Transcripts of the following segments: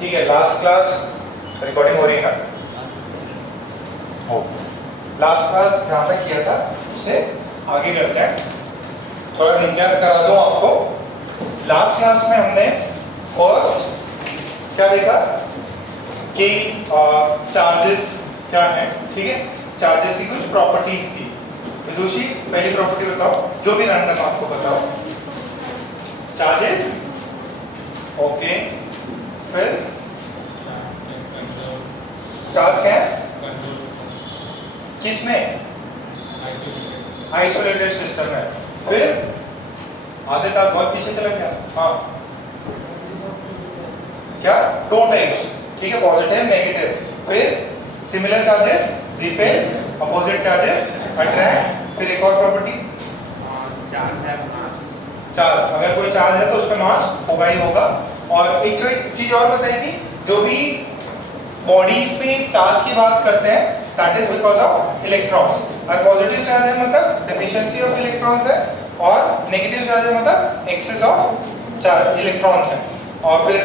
ठीक है, last class recording हो रही है ना? लास्ट क्लास जहाँ तक किया था उससे आगे करते हैं। थोड़ा रिकैप करा दूँ आपको। लास्ट क्लास में हमने फर्स्ट क्या देखा कि चार्जेस क्या है, ठीक है, चार्जेस की कुछ प्रॉपर्टीज थी। विदुषी पहली प्रॉपर्टी बताओ, जो भी रैंडम आपको बताओ। चार्जेस, ओके, फिर चार्ज क्या है किसमें? आइसोलेटेड सिस्टम है। फिर आधे तक बहुत पीछे चला गया। हाँ, क्या? टू टाइप्स, ठीक है, पॉजिटिव नेगेटिव। फिर similar charges repel, opposite charges attract. फिर एक और प्रॉपर्टी चार्ज है मास। चार्ज, अगर कोई चार्ज है तो उस पर मास होगा ही होगा। और एक चीज और बताई थी, जो भी बॉडीज पे चार्ज की बात करते हैं that is because of electrons. और पॉजिटिव चार्ज है मतलब डेफिशिएंसी ऑफ इलेक्ट्रॉन्स है, और नेगेटिव चार्ज है मतलब एक्सेस ऑफ चार्ज इलेक्ट्रॉन्स है। और फिर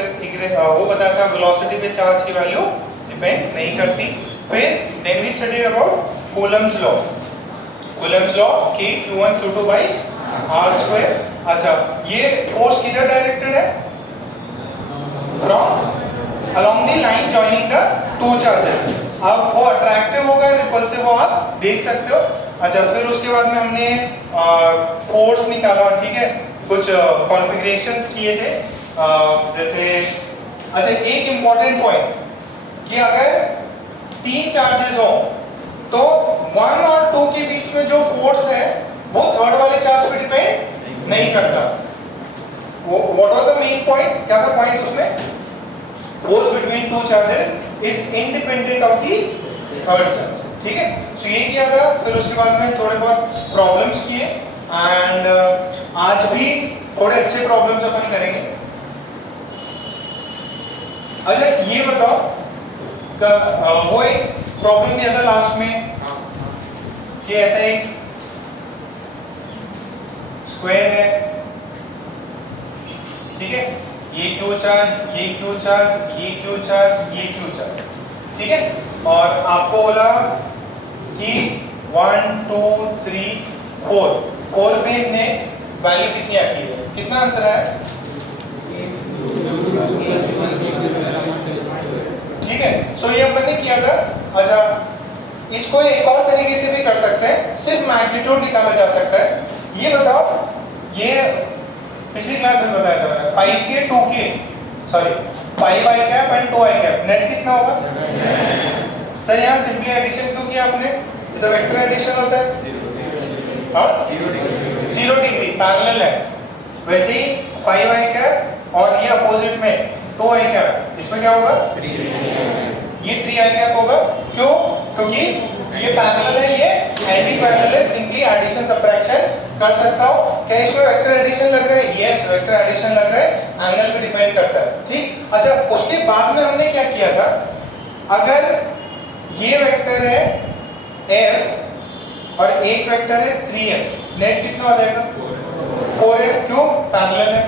वो बताया था वेलोसिटी पे चार्ज की वैल्यू डिपेंड नहीं करती। फिर then we studied about Coulomb's law. Coulomb's law K Q1 Q2 by R²। अच्छा, ये फोर्स किधर डायरेक्टेड है? From along the line joining the two charges। अब वो अट्रैक्टिव होगा रिपल्सिव हो आप देख सकते हो। अच्छा, फिर उसके बाद में हमने फोर्स निकाला, ठीक है, कुछ कॉन्फ़िगरेशंस किए थे। जैसे अच्छा, एक इंपॉर्टेंट पॉइंट कि अगर तीन चार्जेस हो तो 1 और 2 के बीच में जो फोर्स है वो थर्ड वाले चार्ज पे डिपेंड नहीं करता। What was the main point? क्या था पॉइंट उसमें? Force between two charges is independent of the third charge, ठीक है। सो ये किया था। फिर उसके बाद में थोड़े बहुत प्रॉब्लम्स किए, एंड आज भी थोड़े अच्छे प्रॉब्लम्स अपन करेंगे। अच्छा, ये बताओ वो एक प्रॉब्लम दिया था लास्ट में कि ऐसा एक स्क्वायर है, ठीक है, ये क्यू चार्ज, ये क्यू चार्ज, ये क्यू चार्ज, ये क्यू चार्ज, ठीक है। और आपको बोला कि 1 2 3 4 पे हमने वैल्यू कितनी आती है? कितना आंसर है? ठीक है। सो ये अपन ने किया था। अच्छा, इसको एक और तरीके से भी कर सकते हैं, सिर्फ मैग्नीट्यूड निकाला जा सकता है। ये बताओ, ये पिछली क्लास में बताया था मैंने, 5k 2k sorry 5i cap and 2i cap, net कितना होगा? सर यहाँ सिंपली एडिशन क्यों किया आपने? ये तो वेक्टर एडिशन होता है। 0 डिग्री पैरेलल है। वैसे ही 5i कैप और ये अपोजिट में 2i कैप, इसमें क्या होगा? ये 3i कैप होगा। क्यों? क्योंकि ये पैरेलल है, ये एंटी पैरेलल है, सिंपली एडिशन सब्ट्रैक्शन कर सकता हूं। क्या इसमें वेक्टर एडिशन लग रहा है? यस, वेक्टर एडिशन लग रहा है, एंगल पे डिपेंड करता है, ठीक। अच्छा, उसके बाद में हमने क्या किया था, अगर ये वेक्टर है f और एक वेक्टर है 3f, नेट कितना हो जाएगा? 4f। क्यों? पैरेलल है।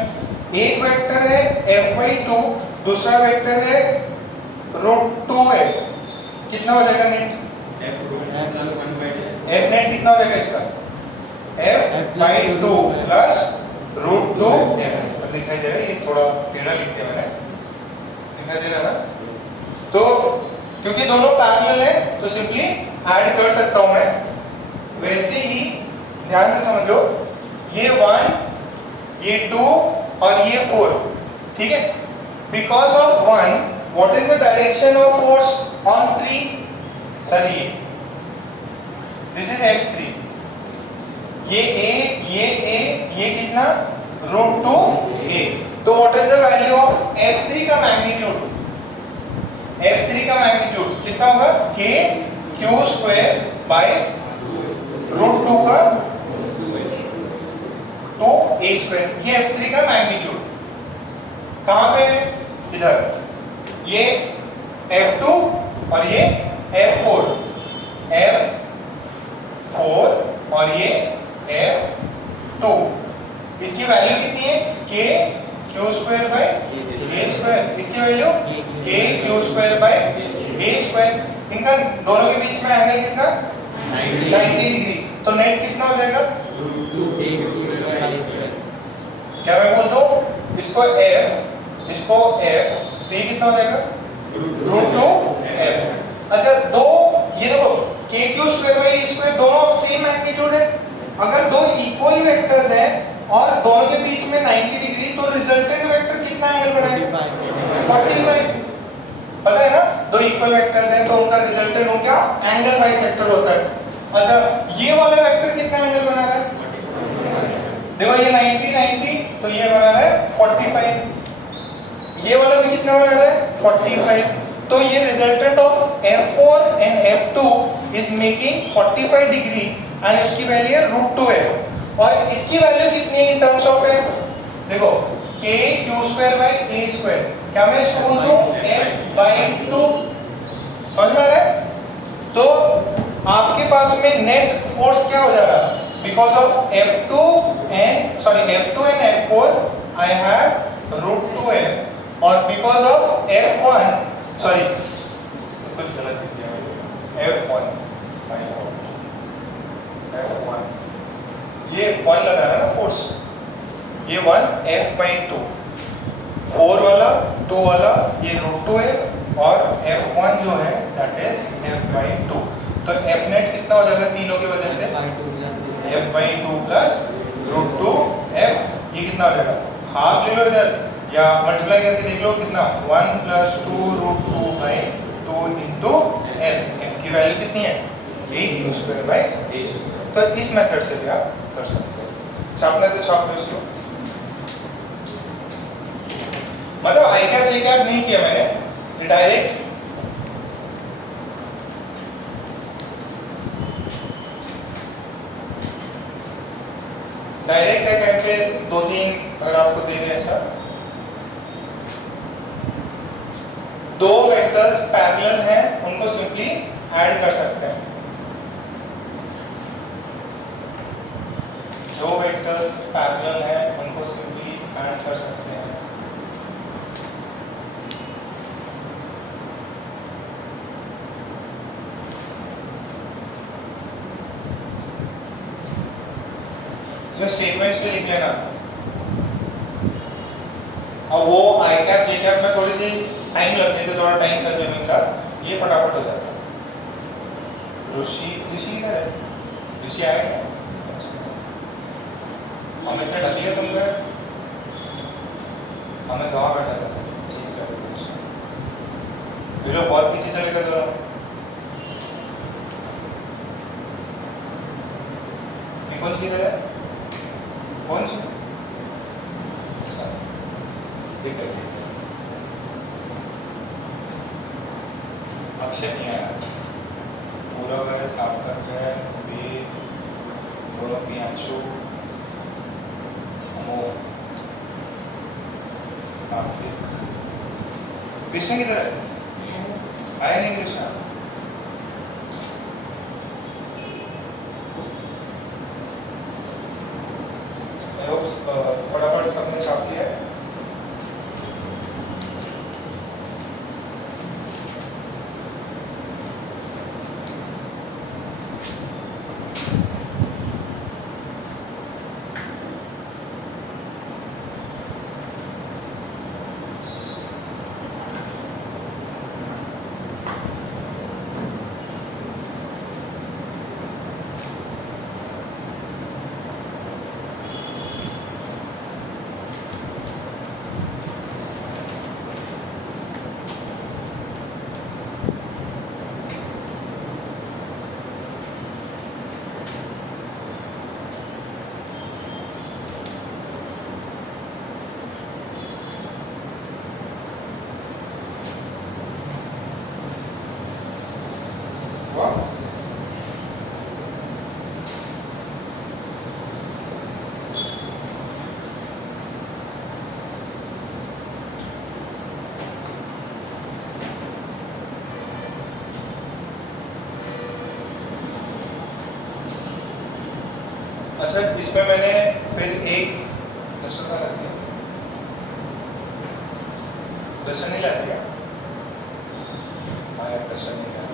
एक वेक्टर है f/2, दूसरा वेक्टर है √2f, कितना हो जाएगा नेट? f नेट कितना हो जाएगा इसका? f/2 plus √2f। दिखाई दे रहा है? ये थोड़ा टेढ़ा लिख दिया मैंने, दिखाई दे रहा है ना? तो क्योंकि दोनों पैरेलल है तो सिंपली ऐड कर सकता हूं मैं। वैसे ही ध्यान से समझो, ये 1, ये 2 और ये 4, ठीक है। Because of 1, what is the direction of force on 3? Sir this is f3, ये कितना? √2a। तो what is the value of f3 का मैग्नीट्यूड? f3 का मैग्नीट्यूड कितना होगा? k q² बाय √2 का 2a²। ये f3 का मैग्नीट्यूड कहां पे है? इधर। ये f2 और ये f4 और ये f2, इसकी वैल्यू कितनी है? k Q square by A square, इसकी वैल्यू के Q square by A square. इनका दोनों के बीच में एंगल कितना 90 डिग्री, तो नेट कितना हो जाएगा, क्या मैं बोल दूं इसको f, इसको f, तो ये कितना हो जाएगा √2f। अच्छा दो ये देखो k Q square by A square दोनों सेम मैग्नीट्यूड है, अगर दो इक्वल वेक्टर्स हैं और दोनों के बीच में 90 डिग्री, तो रिजल्टेंट वेक्टर कितना एंगल बनाएगा 45। पता है ना, दो इक्वल वेक्टर्स हैं तो उनका रिजल्टेंट उनका एंगल बाइसेक्टर होता है। अच्छा ये वाला वेक्टर कितना एंगल बना रहा है, देखो ये 90 90, तो ये बना रहा है 45, ये वाला भी कितना बना रहा है 45, तो ये resultant of F4 and F2 is making 45 degree and उसकी वैल्यू है √2f, और इसकी वैल्यू कितनी है इन टर्म्स ऑफ f, देखो k Q square by a square, क्या मैं इसको बोल दूं f/2, समझ में आ रहा है। तो आपके पास में नेट फोर्स क्या हो जाएगा, because of F2 and F4 I have √2f, और बिकॉज ऑफ F1 सॉरी कुछ गलत लिख दिया मैंने, F1 ये 1 लगा रहा है ना फोर्स, ये 1 f/2, 4 वाला 2 वाला ये √2f, और F1 जो है दैट इज f/2, तो f नेट कितना हो जाएगा तीनों की वजह से f/2 प्लस √2f, ये कितना हो जाएगा हाफ ले लो इधर या मल्टीप्लाई करके देख लो कितना 1 + 2 √2/2 इंटू f की वैल्यू कितनी है a Q square by a square. तो इस मेथड से भी आप कर सकते हो, छापना तो छाप लो इसको, मतलब आई कैप जे कैप नहीं किया मैंने, डायरेक्ट डायरेक्ट है कैप पे 2-3 अगर आपको दे दें ऐसा, दो वेक्टर्स पैरेलल हैं उनको सिंपली ऐड कर सकते हैं, जो वेक्टर्स पैरेलल हैं उनको सिंपली ऐड कर सकते हैं। इसमें स्टेटमेंट्स भी लिख लेना, अब वो आई कैप जे कैप में थोड़ी सी टाइम लगते थे, थोड़ा टाइम कंज्यूमिंग था, ये फटाफट हो जाता। ऋषि इधर है, ऋषि आएगा हम इतने ढक लिया तुमने, हमें दवा बैठा था फिर बहुत पीछे चलेगा तो कौन सी इधर है, कौन सी अक्षय नहीं आया, पूरा है सार्थक है, दोनों पियांशु कृष्ण किधर है, आया नहीं कृष्ण, फटाफट सबने छाप लिया है। अच्छा इसमें मैंने फिर एक डस्टर नहीं लाते क्या? हाँ यार डस्टर नहीं लाते,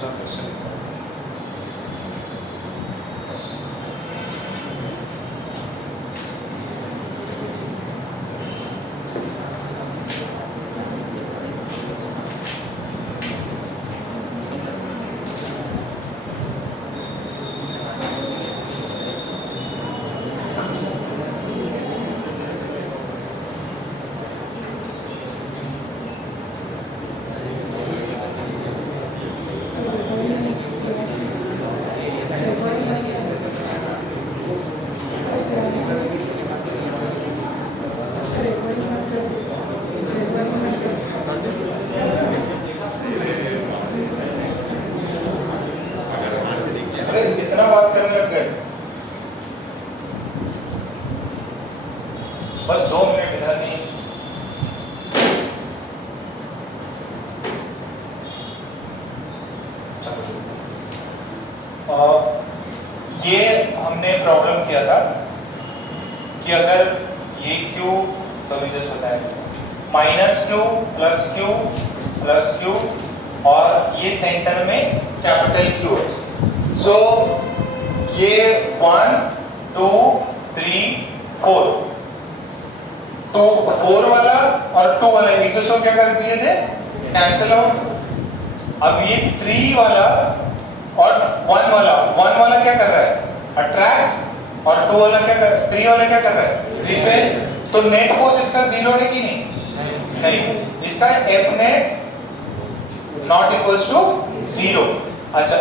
चलो डस्टर नहीं लाते। अरे इतना बात करने लग गए, बस 2 मिनट इधर नहीं। ये हमने प्रॉब्लम किया था कि अगर ये Q तो भी जस्ट बताया -Q +Q +Q और ये सेंटर में कैपिटल Q है। सो ये 1 2 3 4 4 वाला और 2 वाला एक दूसरे को क्या कर दिए थे, कैंसिल आउट। अब ये 3 वाला और 1 वाला क्या कर रहा है, अट्रैक्ट, और 2 वाला क्या कर, 3 वाला क्या कर रहा है, रिपेल। तो नेट फोर्स इसका 0 है कि नहीं? नहीं, इसका F net not equals to 0। अच्छा,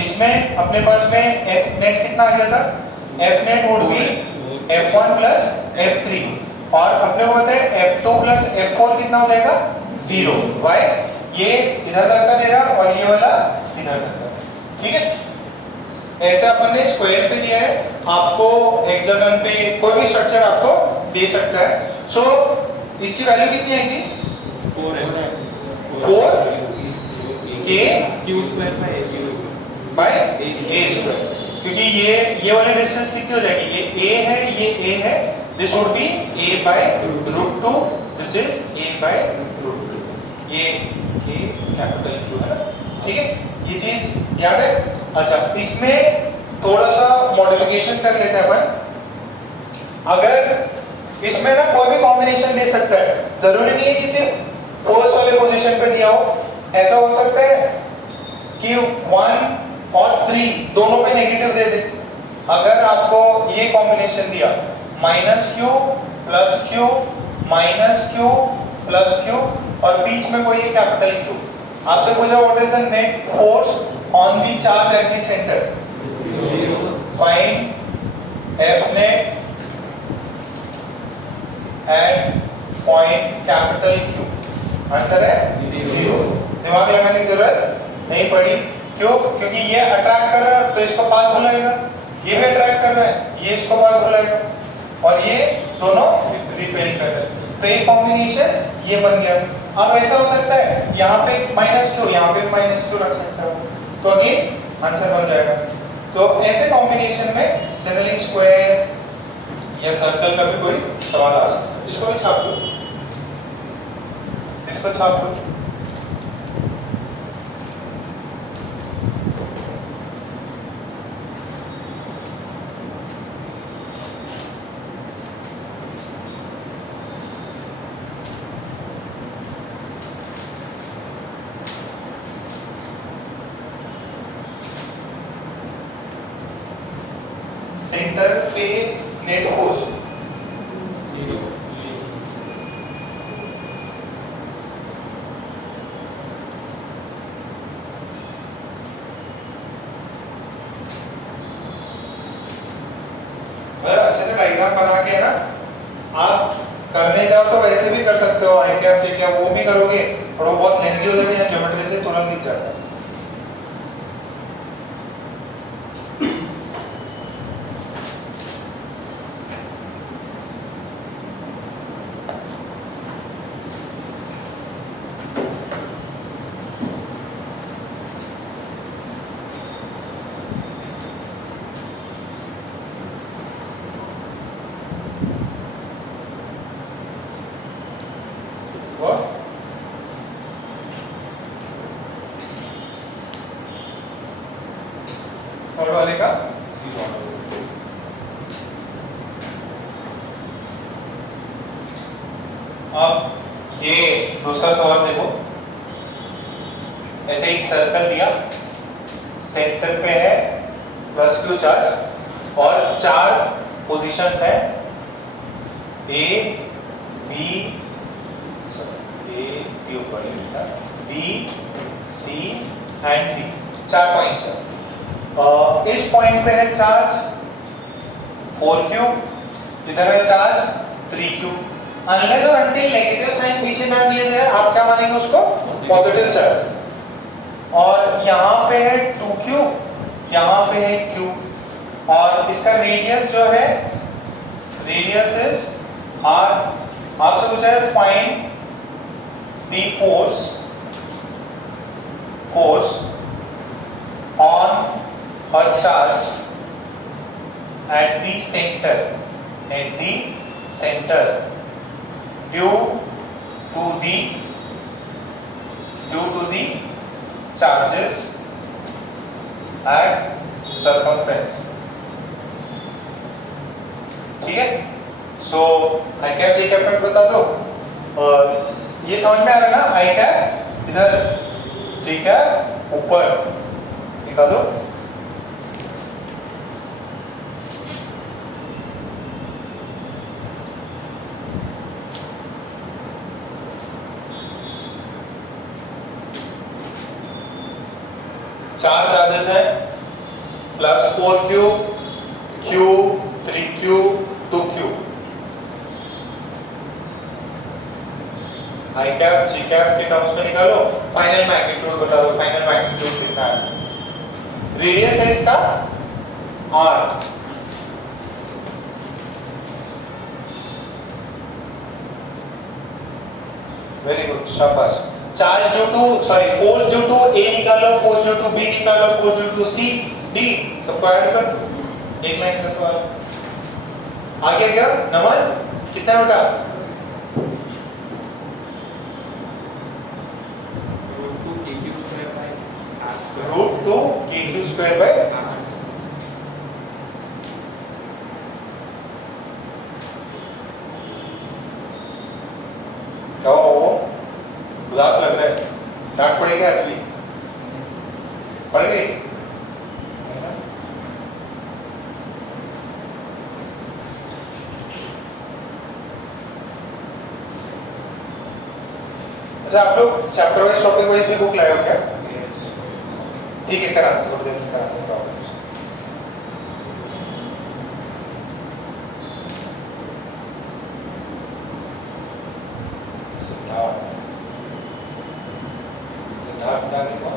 इसमें अपने पास में F नेट कितना आ गया था, F net would be F1 plus F3, और अपने को पता है F2 प्लस F4 कितना हो जाएगा, 0। वाई, ये इधर तक का दे रहा और ये वाला इधर तक का, ठीक है। ऐसे अपन ने स्क्वायर पे दिया है, आपको हेक्सागन पे कोई भी स्ट्रक्चर आपको दे सकता है। सो इसकी वैल्यू कितनी आई थी, 4 K Q square by A square, क्योंकि ये वाली डिस्टेंस कितनी हो जाएगी, ये A है, ये A है, this would be A by √2, this is A by √2, ये K कैपिटल Q है ना, ठीक है, ये चीज याद है। अच्छा, इसमें थोड़ा सा मॉडिफिकेशन कर लेते हैं अपन। अगर इसमें ना कोई भी कॉम्बिनेशन दे सकता है, जरूरी नहीं है कि सिर्फ फर्स्ट वाले पोजीशन पे दिया हो, ऐसा हो सकता है कि 1 और 3 दोनों पे नेगेटिव दे दे। अगर आपको ये कॉम्बिनेशन दिया -Q +Q -Q +Q और बीच में कोई कैपिटल Q, आपसे पूछा what is the net force on the charge at the centre, find F net at point capital Q, answer है 0। दिमाग लगाने की जरूरत नहीं पड़ी, क्यों, क्योंकि ये अट्रैक्ट कर रहा है तो इसको पास बुलाएगा, ये भी अट्रैक्ट कर रहा है ये इसको पास बुलाएगा, और ये दोनों रिपेल कर रहे हैं, तो ये कॉम्बिनेशन ये बन गया। अब ऐसा हो सकता है यहाँ पे -Q, यहाँ पे -Q रख सकता है, तो अगेन आंसर बन जाएगा। तो ऐसे कॉम्बिनेशन में जनरली स्क्वायर या सर्कल का भी कोई सवाल आ सकता है। इसको भी छाप दो, इसको छाप दो। सेंटर पे नेट फोर्स 0। अच्छे से डायग्राम बना के ना आप करने जाओ तो वैसे भी कर सकते हो, आई कैप चेक कैप वो भी करोगे, और वो बहुत लेंथी हो जाएगा, ज्योमेट्री से तुरंत दिख जाता है। अब ये दूसरा सवाल देखो, ऐसे एक सर्कल दिया, सेंटर पे है +Q चार्ज और 4 पोजीशंस है A, B, ऊपर लिखा B, C and D, 4 points है। इस पॉइंट पे है चार्ज 4Q, इधर है चार्ज 3Q। अनलेस और अनटिल नेगेटिव साइन पीछे ना दिया जाए आप क्या मानेंगे उसको? Positive charge. और यहाँ पे है 2Q, यहाँ पे है Q और इसका रेडियस जो है, रेडियस इज R। आपसे पूछा है find the force on a charge at the center due to the charges at circumference। ठीक है, सो आई कैप जे कैप में बता दो। ये समझ में आ रहा है ना? आई कैप इधर, जे कैप ऊपर, निकालो। चार चार्जेस है, +4Q, Q, 3Q, 2Q। आई कैप जी कैप के टर्म्स में निकालो, फाइनल मैग्नीट्यूड बता दो, फाइनल मैग्नीट्यूड कितना है? रेडियस है इसका R, वेरी गुड, शाबाश। Charge due to, sorry force due to A निकालो, फोर्स ड्यू टू B निकालो, force due to C, D, सबको ऐड कर, एक लाइन का सवाल। आगे क्या नमन कितना बेटा? √2kq² क्या हो, उदास लग रहा है? डांट पड़ेगी आज भी? पड़ गई? अच्छा, आप लोग चैप्टर वाइज टॉपिक वाइज भी बुक लाए हो क्या? ठीक है, करा थोड़ी देर में करा प्रॉब्लम। क्या देखो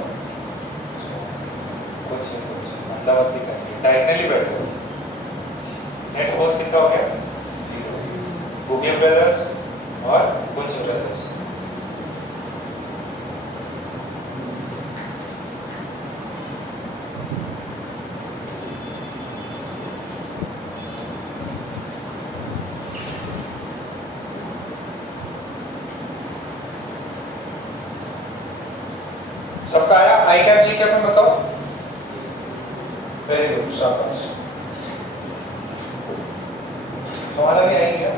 कुछ मतलब डायगनली बैठे हो। नेट फोर्स कितना हो गया? 0। गुगे ब्रदर्स और कुंज ब्रदर्स, सबका आया? आई कैप जी कैप में बताओ। वेरी गुड, शाबाश। तुम्हारा भी आई गया,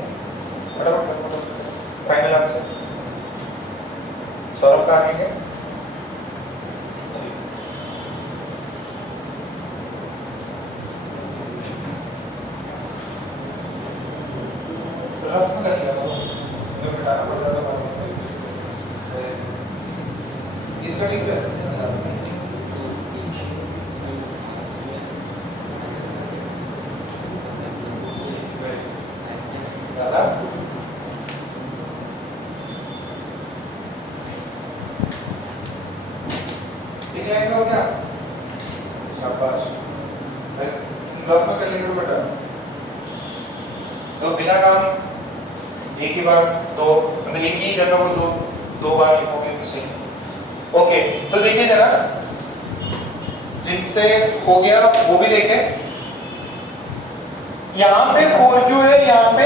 फटाफट फाइनल आंसर। सौरभ का आगे क्या? रफ में कर लिया वो, जो मिटाना पड़ता था इसका ठीक है। दादा ठीक है, हो गया, शाबाश। रफ में कर लेंगे बेटा, तो बिना काम एक ही बार दो, मतलब एक ही जगह को दो बार लिखोगे तो सही। ओके, तो देखिए जरा, जिनसे हो गया वो भी देखें। यहाँ पे 4Q है, यहाँ पे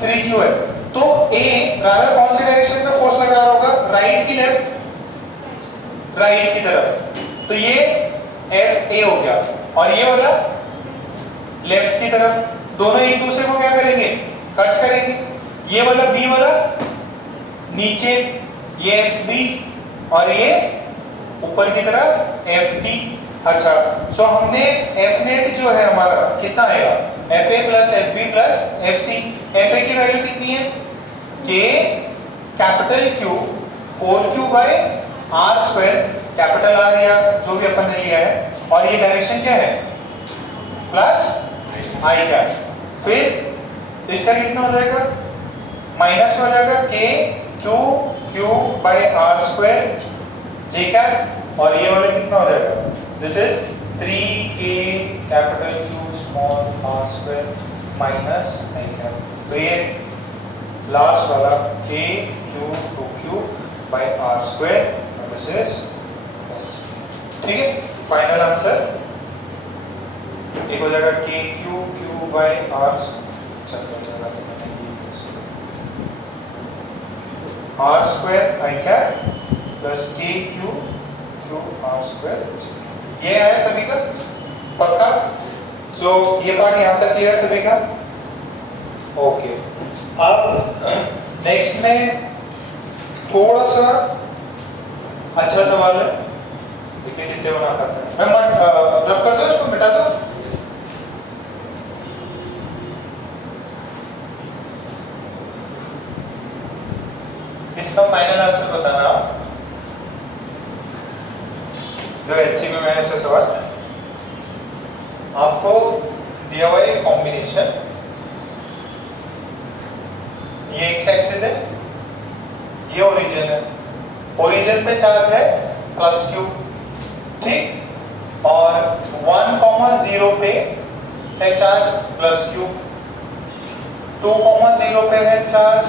3Q है, तो A राधा कौन सी डायरेक्शन में फोर्स लगा रहा होगा? राइट की लेफ्ट? राइट की तरफ। तो ये FA हो गया और ये वाला लेफ्ट की तरफ। दोनों एक दूसरे को क्या करेंगे? कट करेंगे। ये वाला B वाला नीचे ये FB और ये ऊपर की तरफ FD। अच्छा, सो हमने Fnet जो है हमारा कितना आएगा, FA plus FB plus FC। FA की वैल्यू कितनी है, K capital Q 4Q by R square, capital R या जो भी अपन ने लिया है, और ये डायरेक्शन क्या है प्लस I कैप। फिर इसका कितना हो जाएगा, माइनस हो जाएगा K Q by R square J cap, और ये वाला कितना हो जाएगा, this is 3K capital Q small R square minus I cap. तो ये लास्ट वाला K Q 2Q by R square, this is, ठीक है। फाइनल आंसर एक हो जाएगा K Q by R R square I cap plus K Q R square. ये है सभी का पक्का। सो ये पार्ट यहाँ तक क्लियर सभी का, ओके। अब नेक्स्ट में थोड़ा सा अच्छा सवाल है, देखिए कितने बना पाते हैं। मैं रब कर दो, इसको मिटा दो। इसका फाइनल आंसर बताना आप, जो HCQ में ऐसा सवाल आपको दिया हुआ है कॉम्बिनेशन, ये एक्स एक्सिस है, ये ओरिजिन है, ओरिजिन पे चार्ज है प्लस Q, ठीक, और 1,0 पे है चार्ज प्लस Q, 2,0 पे है चार्ज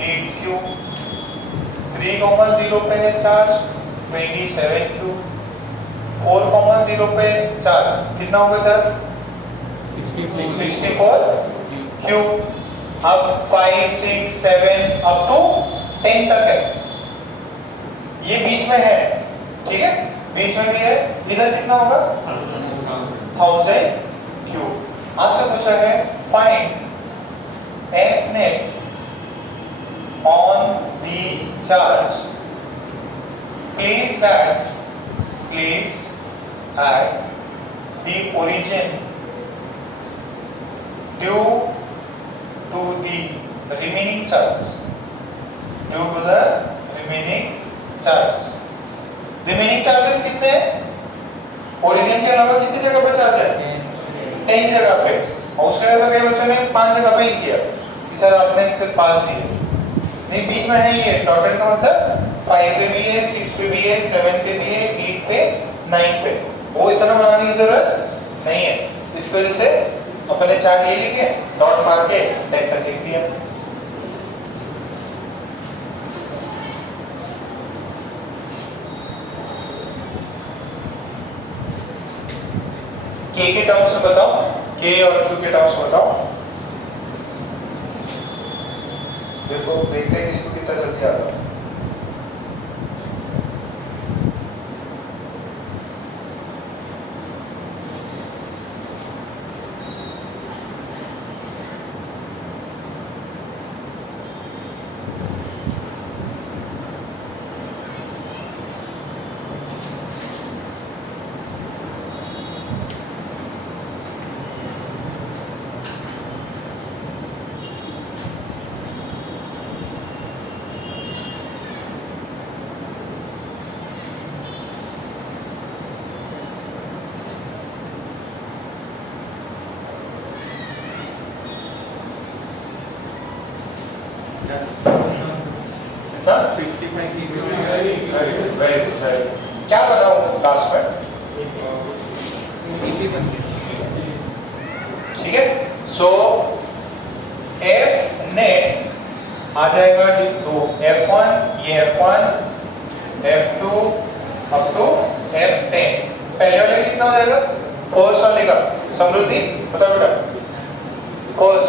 8Q, 3,0 पे है चार्ज 27Q, 4,0 पे चार्ज कितना होगा चार्ज 64Q। अब 5, 6, 7 अप टू 10 तक है, ये बीच में है, ठीक है, बीच में भी है। इधर कितना होगा 1000Q। आपसे पूछा है find Fnet on the charge placed at the origin due to the remaining charges, due to the remaining charges। remaining charges कितने हैं, ओरिजिन के अलावा कितनी जगह पर चार्ज है, 10 जगह पे, और उसके अलावा कई बच्चों ने 5 जगह पे ही किया कि सर आपने सिर्फ 5 दिए, नहीं बीच में है ये डॉटेड का मतलब 5 पे भी है, 6 पे भी है, 7 पे भी है, 8 पे, 9 पे, वो इतना बनाने की जरूरत नहीं है। इस वजह से अपने चार्ट ये लिखे, डॉट मार के 10 तक लिख दिया। K के टर्म्स में बताओ, K और Q के टर्म्स में बताओ। देखो देखते हैं किसको कितना जल्दी आता है। कितना 55 क्या बनाऊं लास्ट में, ठीक है। सो F नेट आ जाएगा तो F1, ये F1, F2 up to F10। पहले वाले कितना हो जाएगा, फोर्स वाले का समृद्धि बता बेटा, force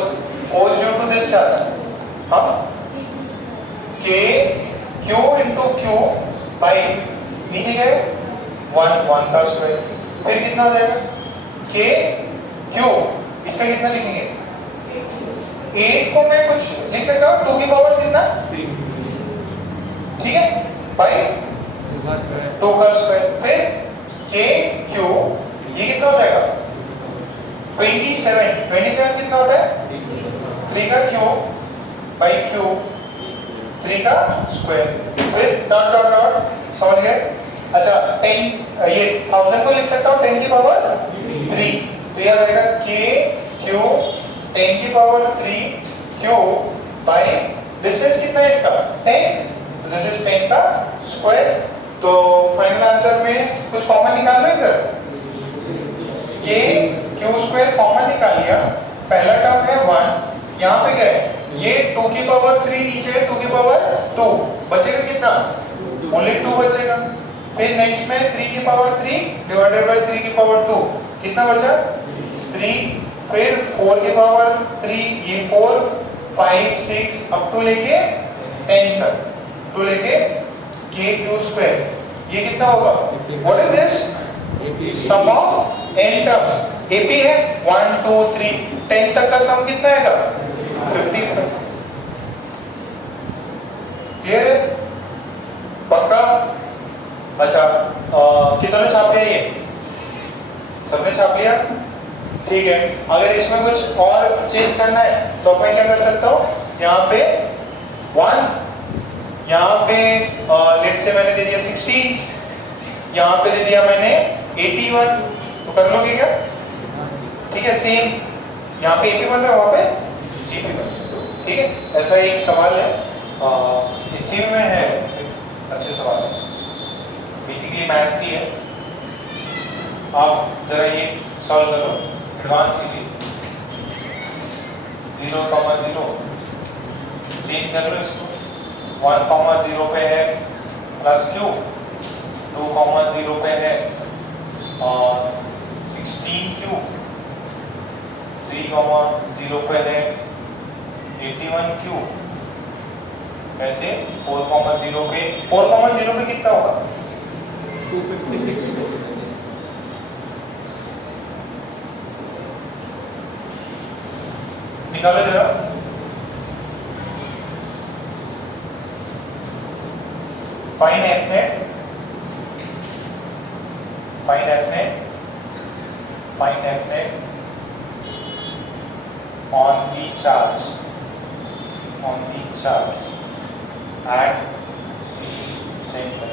due to this charge, हाँ, K Q into Q by नीचे क्या है 1 का स्क्वायर, फिर कितना हो जाएगा K Q, इसमें कितना लिखेंगे 8 को मैं कुछ लिख सकता हूँ 2 की पावर कितना ठीक है, बाई उसका स्क्वायर 2 का स्क्वायर, फिर k q, ये कितना हो जाएगा 27, 27 कितना होता है 3 का क्यूब बाई क्यूब 3 का स्क्वायर, फिर डॉट डॉट डॉट, समझ गए। अच्छा 10, ये 1000 को लिख सकता हूँ 10 की पावर 3, तो ये आ जाएगा k q 10 की पावर 3 क्यूब बाई डिस्टेंस कितना है इसका 10, तो दिस इज 10 का स्क्वायर। तो फाइनल आंसर में कुछ कॉमन निकाल लो इधर, k q स्क्वायर कॉमन निकाल लिया, पहला टर्म है 1, यहाँ पे क्या है ये 2 की पावर 3 नीचे है 2 की पावर 2, बचेगा कितना ओनली 2 बचेगा, फिर नेक्स्ट में 3 की पावर 3 डिवाइडेड बाय 3 की पावर 2 कितना बचा 3, फिर 4 की पावर 3 ये 4 5 6 अप टू लेके 10 तक, टू लेके k q स्क्वायर, ये कितना होगा what is this sum of n terms, AP है 1 2 3 10 तक का सम कितना आएगा 15, क्लियर है पक्का। अच्छा कितने छाप लिया ये, सबने छाप लिया, ठीक है। अगर इसमें कुछ और चेंज करना है तो मैं क्या कर सकता हूँ, यहाँ पे 1, यहाँ पे लेट से मैंने दे दिया 16, यहाँ पे दे दिया मैंने 81, तो कर लोगे क्या, ठीक है। सेम यहाँ पे AP बन रहा है, वहाँ पे GP बन रहा है, ठीक है। ऐसा एक सवाल है इसी में है, अच्छे सवाल है, बेसिकली मैथ्स ही है, आप जरा ये सॉल्व करो, एडवांस कीजिए, 0,0 चेंज कर लो इसको, 1,0 पे है प्लस q, 2,0 पे है 16q, 3,0 पे है 81q, ऐसे 4,0 पे, 4,0 पे कितना होगा 256 निकालो जरा, find f net, find f net, find f net on the charge at the center.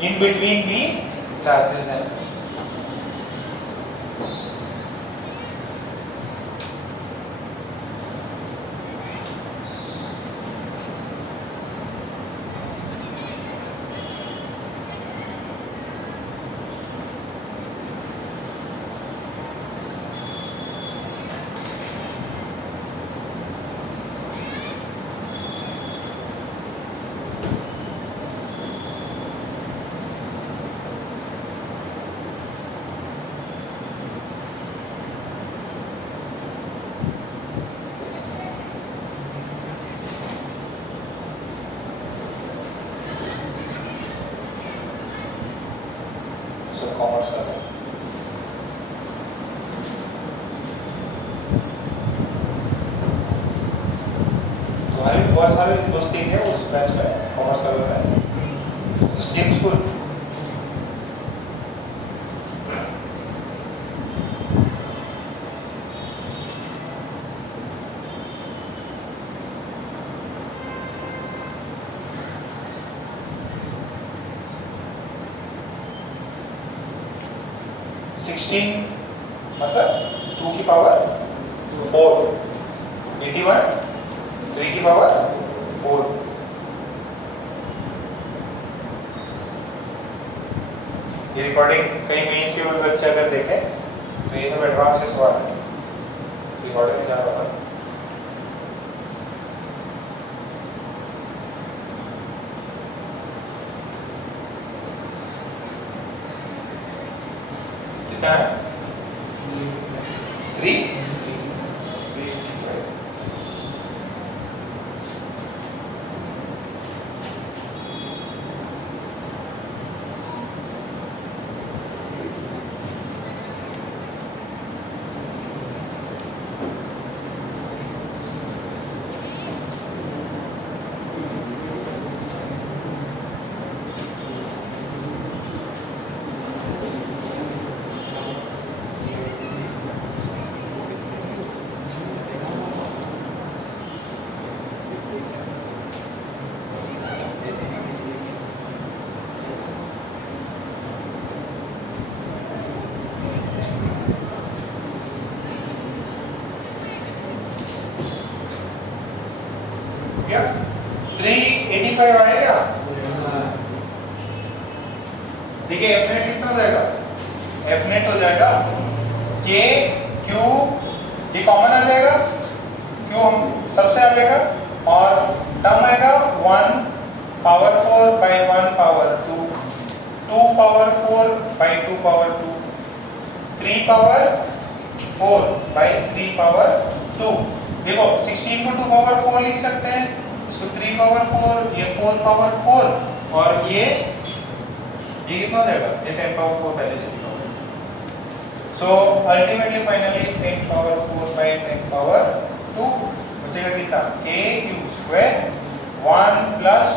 In between the charges हैं, सब कॉमर्स कर रहे हैं। तुम्हारे बहुत सारे दोस्त हैं उस बैच में कॉमर्स कर रहे हैं, स्टीम स्कूल, मतलब 2 की पावर 4, 81 3 की पावर 4, ये रिकॉर्डिंग कई मेंस के बच्चे अगर देखें तो ये सब एडवांस सवाल है, रिकॉर्डिंग में जा रहा है। कितना है 3 355। 385 आएगा। देखिए एफ नेट कितना हो जाएगा, एफ नेट हो जाएगा के क्यू, ये कॉमन आ जाएगा, क्यू हम सबसे आ जाएगा और टर्म आएगा 1 power 4 by 1 power 2, 2 power 4 by 2 power 2, 3 power 4 by 3 power 2। देखो 16 को 2 पावर 4 लिख सकते हैं, इसको 3 पावर 4, ये 4 पावर 4 और ये कितना हो जाएगा, ये 10 पावर 4 पहले से लिखा हुआ है। So ultimately finally 10 power 4 by 10 power 2 बचेगा कितना, a क्यू स्क्वायर 1 प्लस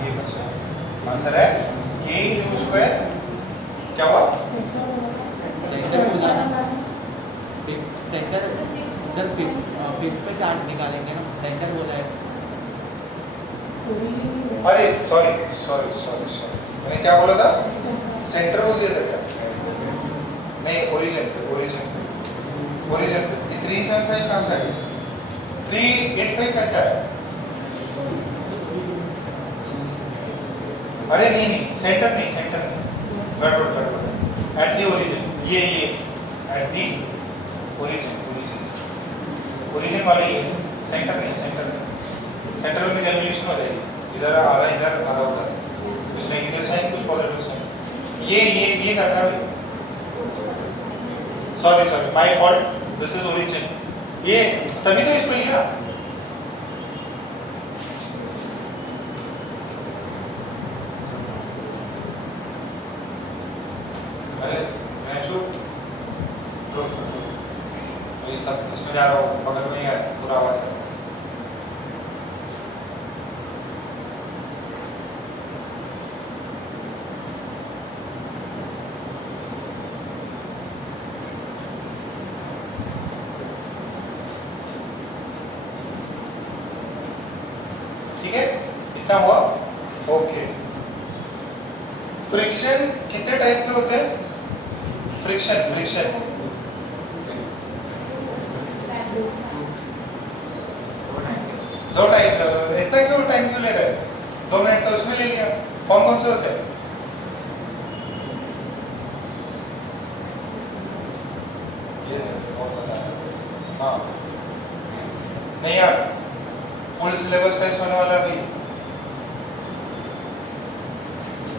ये बचा, आंसर है a क्यू स्क्वायर। क्या हुआ, सेंटर को जाना, सेंटर सर फिफ्थ पे चार्ज निकालेंगे ना, सेंटर हो जाएगा। अरे सॉरी सॉरी सॉरी सॉरी, मैंने क्या बोला था, सेंटर बोल दिया था क्या, नहीं ओरिजिन पे, ओरिजिन पे, ओरिजिन पे। ये 375 कहाँ से आया, 385 कैसे आया, अरे नहीं नहीं सेंटर नहीं, सेंटर नहीं, गड़बड़ गड़बड़, एट दी ओरिजिन, ये at the origin, origin origin वाला ये, सेंटर नहीं, सेंटर नहीं, सेंटर में जनरलाइजेशन हो जाएगी, इधर आधा उधर, कुछ नेगेटिव साइन कुछ पॉजिटिव साइन, ये करना है, sorry sorry my fault, this is origin, ये तभी तो इसको लिया। अरे मैं चुप, ये सब इसमें जा रहा हूँ, बगल में है पूरा आवाज है। ठीक है, इतना हुआ, ओके। फ्रिक्शन कितने टाइप के होते हैं, फ्रिक्शन फ्रिक्शन दो टाइप, इतना क्यों टाइम क्यों ले रहे हैं, 2 मिनट तो उसमें ले लिया, कौन कौन से होते हैं, ये बहुत बता रहा है। हाँ नहीं यार, फुल सिलेबस टेस्ट होने वाला अभी,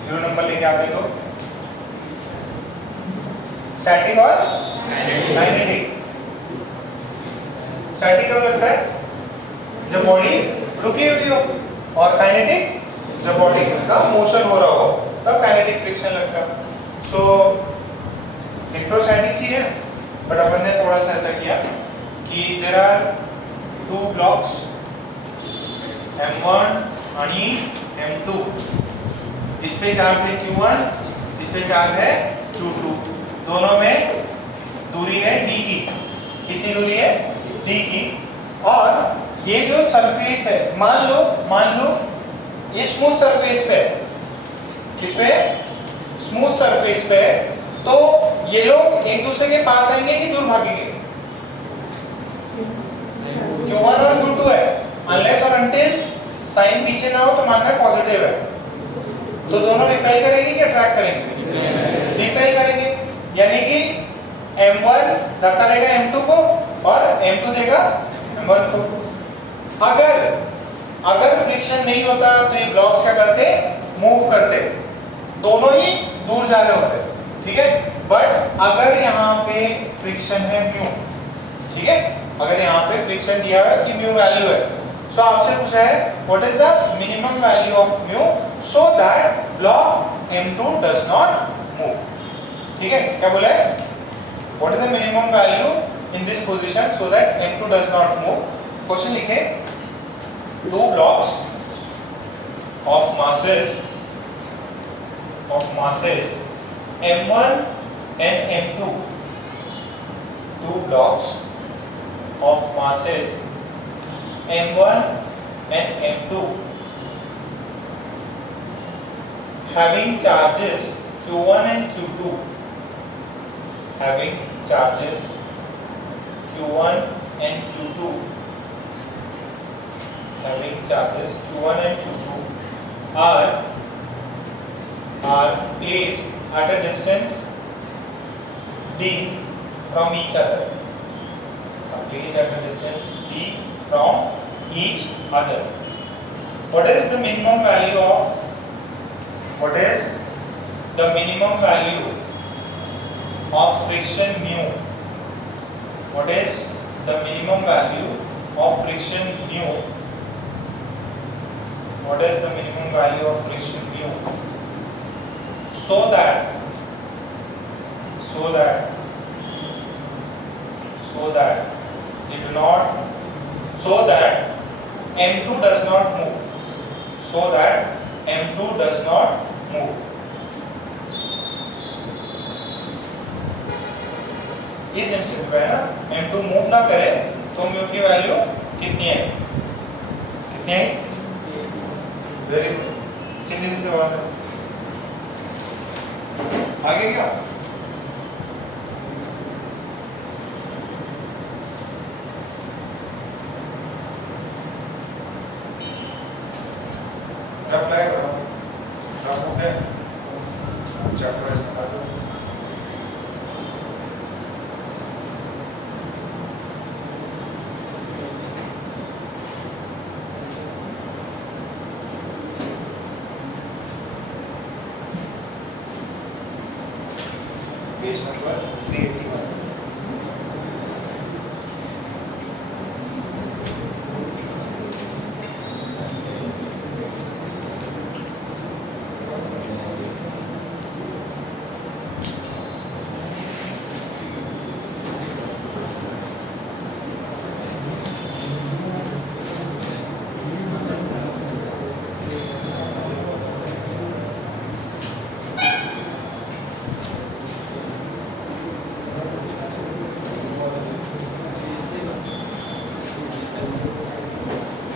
0 नंबर लेके आते तो स्टैटिक और काइनेटिक। स्टैटिक कब लगता है, जब बॉडी रुकी हुई हो, और काइनेटिक जब बॉडी का मोशन हो रहा हो तब काइनेटिक फ्रिक्शन लगता है। सो इलेक्ट्रोस्टैटिक ही है, बट अपन ने थोड़ा सा ऐसा किया कि देयर आर 2 ब्लॉक्स M1 आणि M2, इस पे चार्ज है Q1, इस पे चार्ज है Q2, दोनों में दूरी है d की, कितनी दूरी है d की, और ये जो सरफेस है, मान लो ये स्मूथ सरफेस पे है, किस पे, स्मूथ सरफेस पे है, तो ये लोग एक दूसरे के पास आएंगे कि दूर भागेंगे, Q1 और Q2 है, अनलेस और अनटिल साइन पीछे ना हो तो मानना है पॉजिटिव है, तो दोनों रिपेल करेंगे कि अट्रैक्ट करेंगे, रिपेल करेंगे, यानी कि M1 धक्का देगा M2 को और M2 देगा M1 को। अगर फ्रिक्शन नहीं होता तो ये ब्लॉक्स क्या करते, मूव करते, दोनों ही दूर जा रहे होते, ठीक है। बट अगर यहाँ पे फ्रिक्शन है म्यू, ठीक है, अगर यहाँ पे फ्रिक्शन दिया है कि म्यू वैल्यू है, सो आपसे पूछा है what is the minimum value of mu so that block M2 does not move, ठीक है, क्या बोला है, what is the minimum value in this position so that M2 does not move. Question लिखे, 2 blocks of masses M1 and M2, 2 blocks of masses M1 and M2 having charges Q1 and Q2 having charges Q1 and Q2, having charges Q1 and Q2 are placed at a distance d from each other, are placed at a distance d from each other. What is the minimum value of friction mu? What is the minimum value of friction mu? What is the minimum value of friction mu? So that M2 does not move. So that M2 does not move. इस instant पे है ना, M2 move ना करे तो mu की value कितनी है? वेरी गुड, चिंदी से सवाल है। आगे क्या? रफ लाइक रफ हो गया, चैप्टर इसका पेज नंबर 381।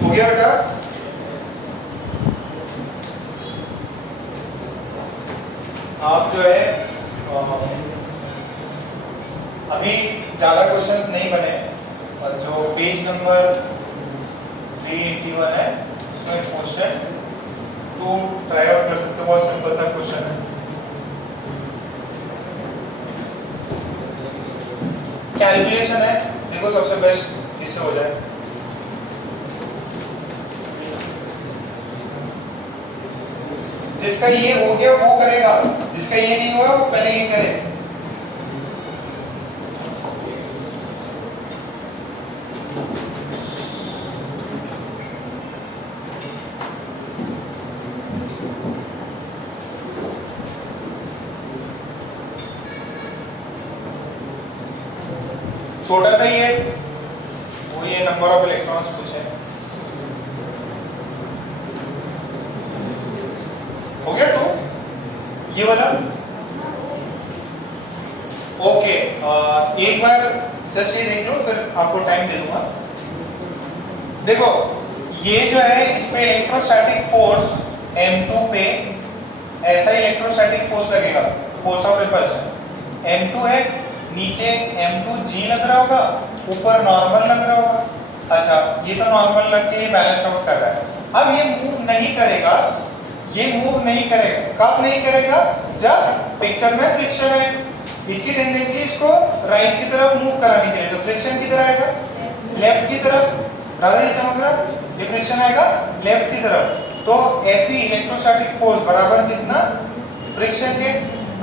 हो गया बेटा? आप जो है अभी ज्यादा क्वेश्चंस नहीं बने, और जो पेज नंबर 381 है उसमें क्वेश्चन 2 ट्राई आउट कर सकते हो, बहुत सिंपल सा क्वेश्चन है। कैलकुलेशन है, देखो सबसे बेस्ट इससे हो जाए। जिसका ये हो गया वो करेगा, जिसका ये नहीं हुआ वो पहले ये करे। छोटा सा ही है वो, ये नंबर ऑफ इलेक्ट्रॉन्स कुछ है। हो गया तो ये वाला ओके। एक बार जस्ट ये देख लो, फिर आपको टाइम दे दूंगा। देखो ये जो है इसमें इलेक्ट्रोस्टैटिक फोर्स M2 पे ऐसा इलेक्ट्रोस्टैटिक फोर्स लगेगा, फोर्स ऑफ रिपल्शन। M2 है, नीचे M2G लग रहा होगा, ऊपर नॉर्मल लग रहा होगा। अच्छा, ये तो नॉर्मल लग के बैलेंस आउट कर रहा है। अब ये मूव नहीं करेगा, ये मूव नहीं करेगा। कब नहीं करेगा? जब पिक्चर में फ्रिक्शन है। इसकी टेंडेंसी इसको राइट की तरफ मूव कराने के लिए, तो फ्रिक्शन किधर आएगा? लेफ्ट की तरफ। राधा ये समझ रहा? ये फ्रिक्शन आएगा लेफ्ट की तरफ, तो Fe इलेक्ट्रोस्टैटिक फोर्स बराबर कितना? फ्रिक्शन के।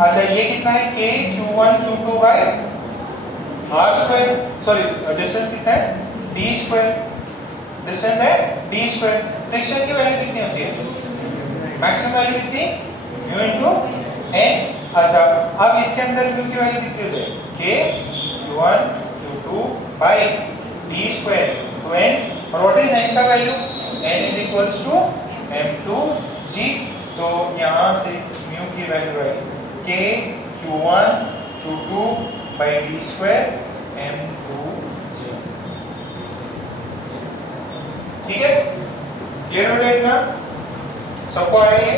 अच्छा, ये कितना है? K Q1 Q2 by R square, sorry distance कितना है? D स्क्वायर, डिस्टेंस है D स्क्वायर। फ्रिक्शन की वैल्यू कितनी होती है? मैक्सिमम वैल्यू कितनी? Mu into n। अच्छा, अब इसके अंदर म्यू की वैल्यू कितनी हो जाएगी? K Q1 Q2 by D square तो n। और व्हाट इज n का value? n is equals to M2G। तो यहाँ से म्यू की वैल्यू है K Q1 Q2 by D square M2G। ठीक है, क्लियर हो गया इतना? सबको आ रही है?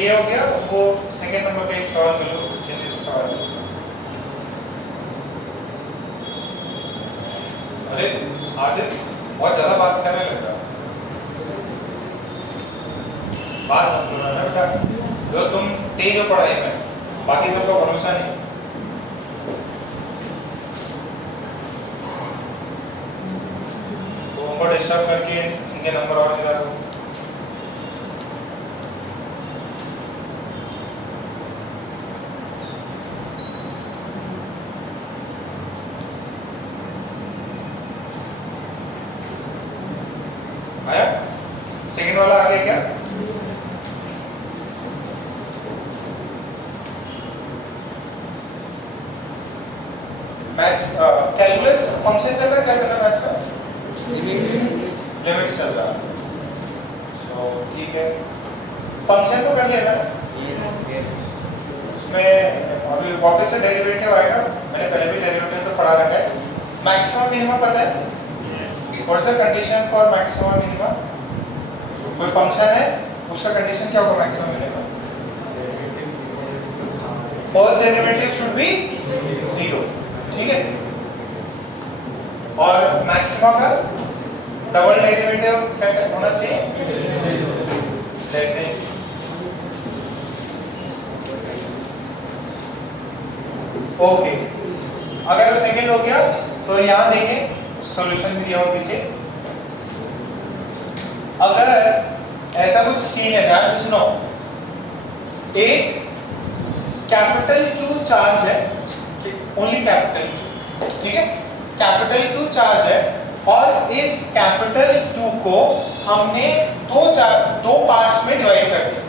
ये हो गया। वो सेकंड नंबर पे एक सवाल कर लो, जल्दी से सवाल। अरे आदित्य बहुत ज्यादा बात करने लग रहा है। बात मत करो ना बेटा, जो तुम तेज हो पढ़ाई में, बाकी सबका भरोसा नहीं। तो उनको डिस्टर्ब करके इनके नंबर और गिरा दो। आया सेकंड वाला आ गया क्या? मैथ्स कैलकुलस फंक्शन चल रहा है, क्या चल रहा है मैथ्स का? लिमिट्स चल रहा है। तो ठीक है, फंक्शन तो कर लिया था उसमें। अभी वापस से डेरिवेटिव आएगा, मैंने पहले भी डेरिवेटिव तो पढ़ा रखा है। मैक्सिमम मिनिमम पता है? What is the condition for maximum minimum? कोई फंक्शन है, उसका कंडीशन क्या होगा maximum minimum? First derivative should be 0, ठीक है। और मैक्सिमम का डबल डेरिवेटिव क्या होना चाहिए? Less than. ओके, अगर सेकंड हो गया तो यहां देखें सॉल्यूशन भी दिया हो पीछे। अगर ऐसा कुछ सीन है, ध्यान से सुनो। एक कैपिटल क्यू चार्ज है, ओनली कैपिटल क्यू, ठीक है। कैपिटल क्यू चार्ज है और इस कैपिटल क्यू को हमने दो पार्ट्स में डिवाइड कर दिया।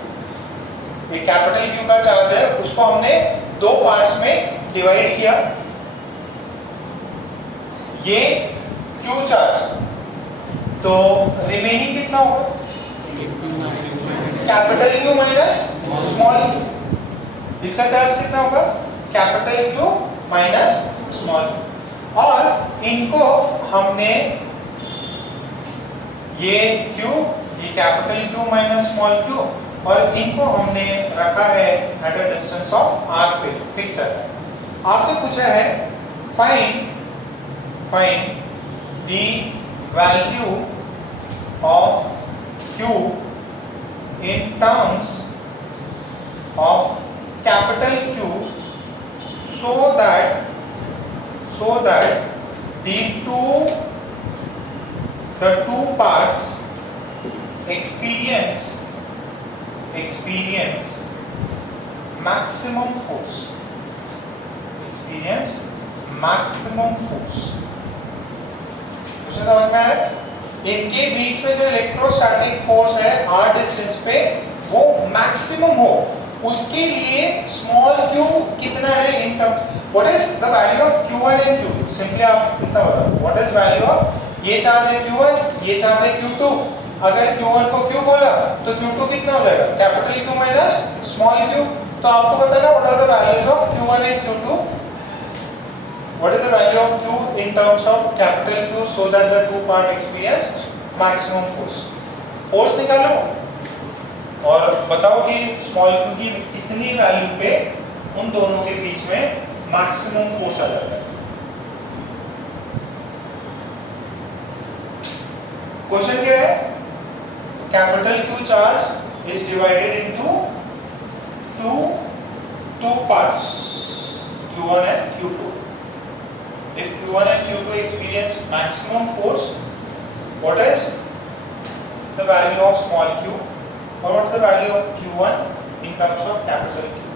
एक कैपिटल क्यू का चार्ज है, उसको हमने दो पार्ट्स में डिवाइड किया। ये क्यू चार्ज, तो रिमेनिंग कितना होगा? Capital Q minus small Q. इसका चार्ज कितना होगा? Capital Q minus small Q. और इनको हमने ये क्यू, ये capital Q minus small Q, और इनको हमने रखा है at a distance of r पे, फिक्स है। आपसे पूछा है find the value of q in terms of capital Q so that the two parts experience maximum force. Question समझ में आया? इनके बीच में जो इलेक्ट्रोस्टैटिक फोर्स है r डिस्टेंस पे, वो मैक्सिमम हो, उसके लिए स्मॉल q कितना है in terms? What is the value of q1 and q2? Simply आप कितना होगा, व्हाट इज वैल्यू ऑफ, ये चार्ज है q1, ये चार्ज है q2। अगर q1 को q बोला तो q2 कितना हो जाएगा? Capital Q minus small q। तो आपको पता है ना what are the values of q1 and q2? What is the value of Q in terms of capital Q so that the two part experience maximum force? Force निकालो और बताओ कि small q की कितनी वैल्यू पे उन दोनों के बीच में maximum force आ जाता है। क्वेश्चन क्या है? Capital Q charge is divided into two parts, Q1 and Q2. If Q1 and Q2 experience maximum force, what is the value of small q, or what is the value of Q1 in terms of capital Q?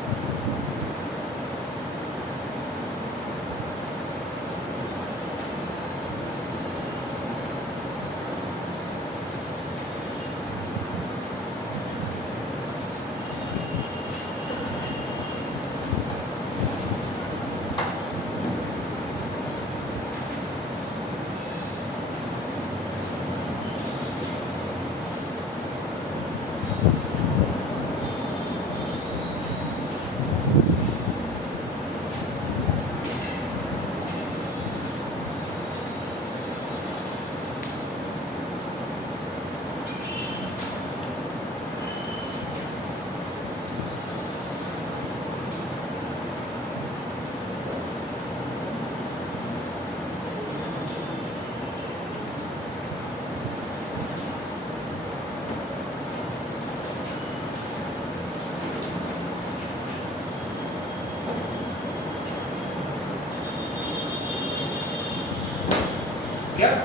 गया?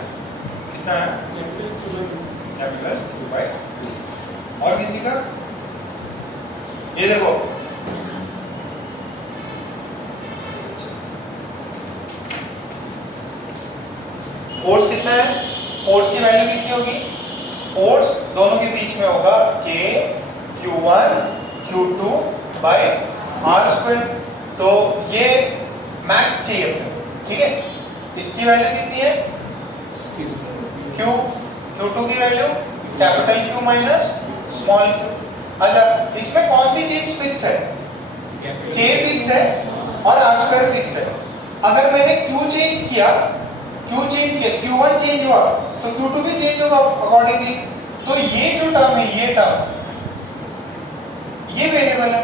कितना है? Capital Q by 2। और किसी का? ये देखो, force कितना है? फोर्स की वैल्यू कितनी होगी? फोर्स दोनों के बीच में होगा K Q1 Q2 by R square. तो ये मैक्स चाहिए अपने, ठीक है? इसकी वैल्यू कितनी है? Q, Q2 की value capital Q minus small q। अच्छा, इसमें कौन सी चीज फिक्स है? K फिक्स है और R स्क्वायर फिक्स है। अगर मैंने Q चेंज किया, Q1 चेंज हुआ तो Q2 भी चेंज होगा अकॉर्डिंगली। तो ये जो टर्म है, ये टर्म, ये वेरिएबल है।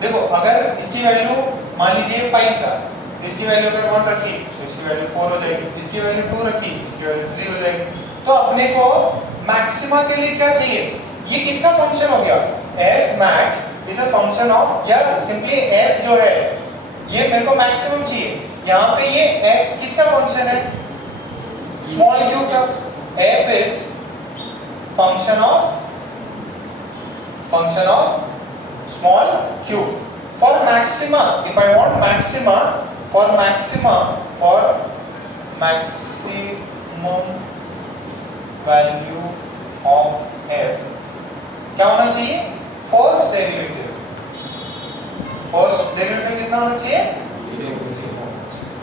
देखो, अगर इसकी वैल्यू मान लीजिए 5 था, तो इसकी वैल्यू अगर 1 रखी तो इसकी वैल्यू 4 हो जाएगी, इसकी वैल्यू 2 रखी इसकी वैल्यू 3 हो जाएगी। तो अपने को मैक्सिमा के लिए क्या चाहिए? ये किसका फंक्शन हो गया? f max is a function of, या सिंपली f जो है ये मेरे को मैक्सिमम चाहिए। यहाँ पे ये f किसका फंक्शन है? स्मॉल q का। f is function of small q. For maxima, if I want maximum value of f, क्या होना चाहिए? फर्स्ट डेरिवेटिव कितना होना चाहिए?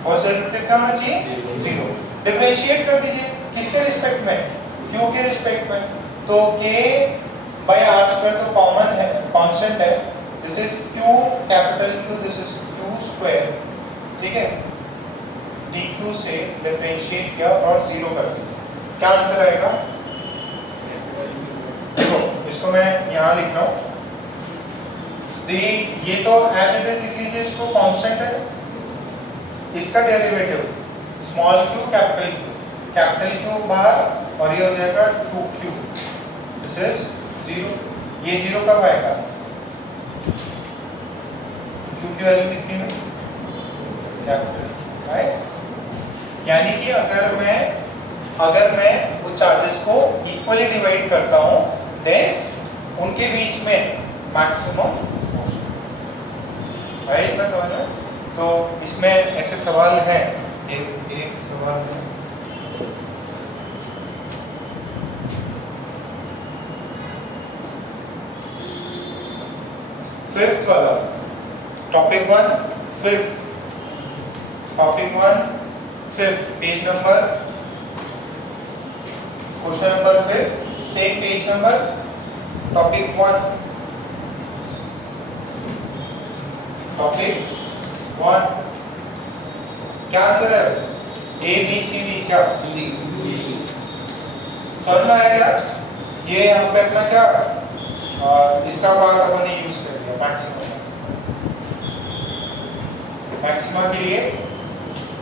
फर्स्ट डेरिवेटिव क्या होना चाहिए? 0। डिफरेंशिएट कर दीजिए, किसके रिस्पेक्ट में? q के रिस्पेक्ट में। तो k by r स्क्वायर तो कॉमन है, कांस्टेंट है। This is q capital Q, this is q square, ठीक है? dq से डिफरेंशिएट किया और 0 कर दिया। क्या आंसर आएगा? देखो, इसको मैं यहाँ लिख रहा हूँ। ये तो एज इट इज लिख लीजिए, इसको कांस्टेंट है। इसका derivative small q capital Q बाहर, और ये हो जाएगा 2q, दिस इज 0। ये 0 कब आएगा? Q की वैल्यू कितनी है? Capital, right? यानी कि अगर मैं वो चार्जेस को इक्वली डिवाइड करता हूं, देन उनके बीच में मैक्सिमम फोर्स, राइट? इतना समझ में? तो इसमें ऐसे सवाल हैं, एक सवाल है, फिफ्थ वाला, topic 1 fifth, page number, question number 5, same page number, topic 1, क्या आंसर है? A B C D, क्या समझ में आया? ये यहाँ पे अपना क्या, इसका पार्ट अपने यूज कर लिया मैक्सिमा के लिए।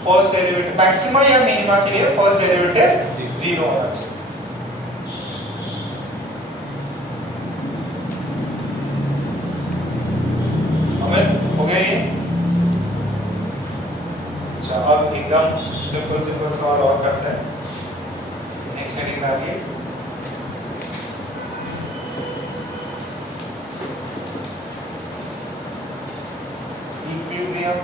फर्स्ट डेरिवेटिव मैक्सिमा या मिनिमा के लिए फर्स्ट डेरिवेटिव 0 होना चाहिए। समझ हो गया ये? अच्छा, अब एकदम सिंपल सवाल और करते हैं। नेक्स्ट हेडिंग आ गई, equilibrium.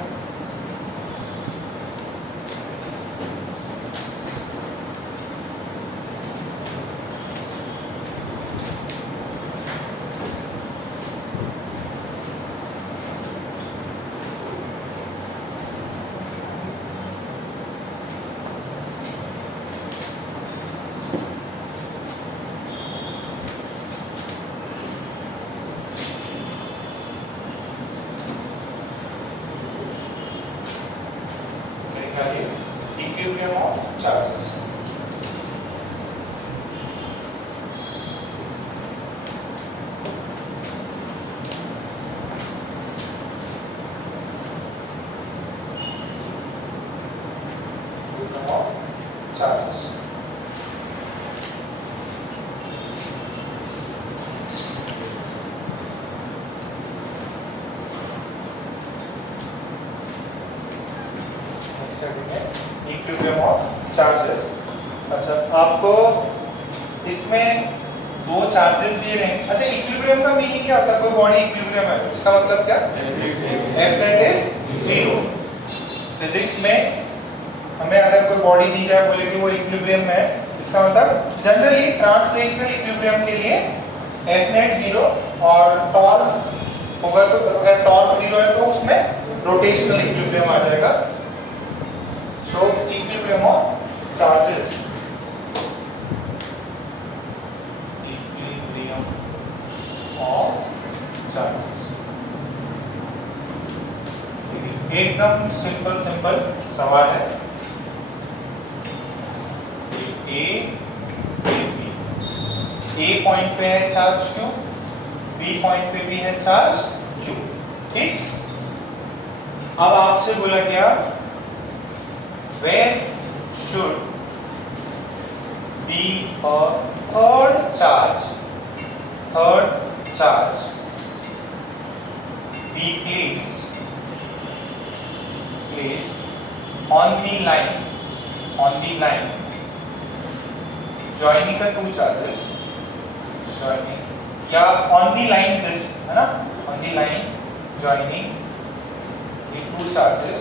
Equilibrium of charges. Equilibrium of charges. Next heading है equilibrium of charges. अच्छा, आपको इसमें दो चार्जेस दिए रहे हैं। अच्छा, इक्विलिब्रियम का मीनिंग क्या होता है? कोई बॉडी इक्विलिब्रियम है, इसका मतलब क्या? F net is 0। फिजिक्स में हमें अगर कोई बॉडी दी जाए, बोले कि वो इक्विलिब्रियम में है, इसका मतलब जनरली ट्रांसलेशनल इक्विलिब्रियम के लिए F net 0 और टॉर्क होगा, तो अगर टॉर्क 0 है तो उसमें रोटेशनल इक्विलिब्रियम आ जाएगा। सो equilibrium of charges, equilibrium of charges, एकदम सिंपल सवाल है। ए पॉइंट पे है चार्ज Q, बी पॉइंट पे भी है चार्ज Q, ठीक। अब आपसे बोला गया where should be a third charge be placed on the line joining the two charges, या on the line this है ना, on the line joining the two charges,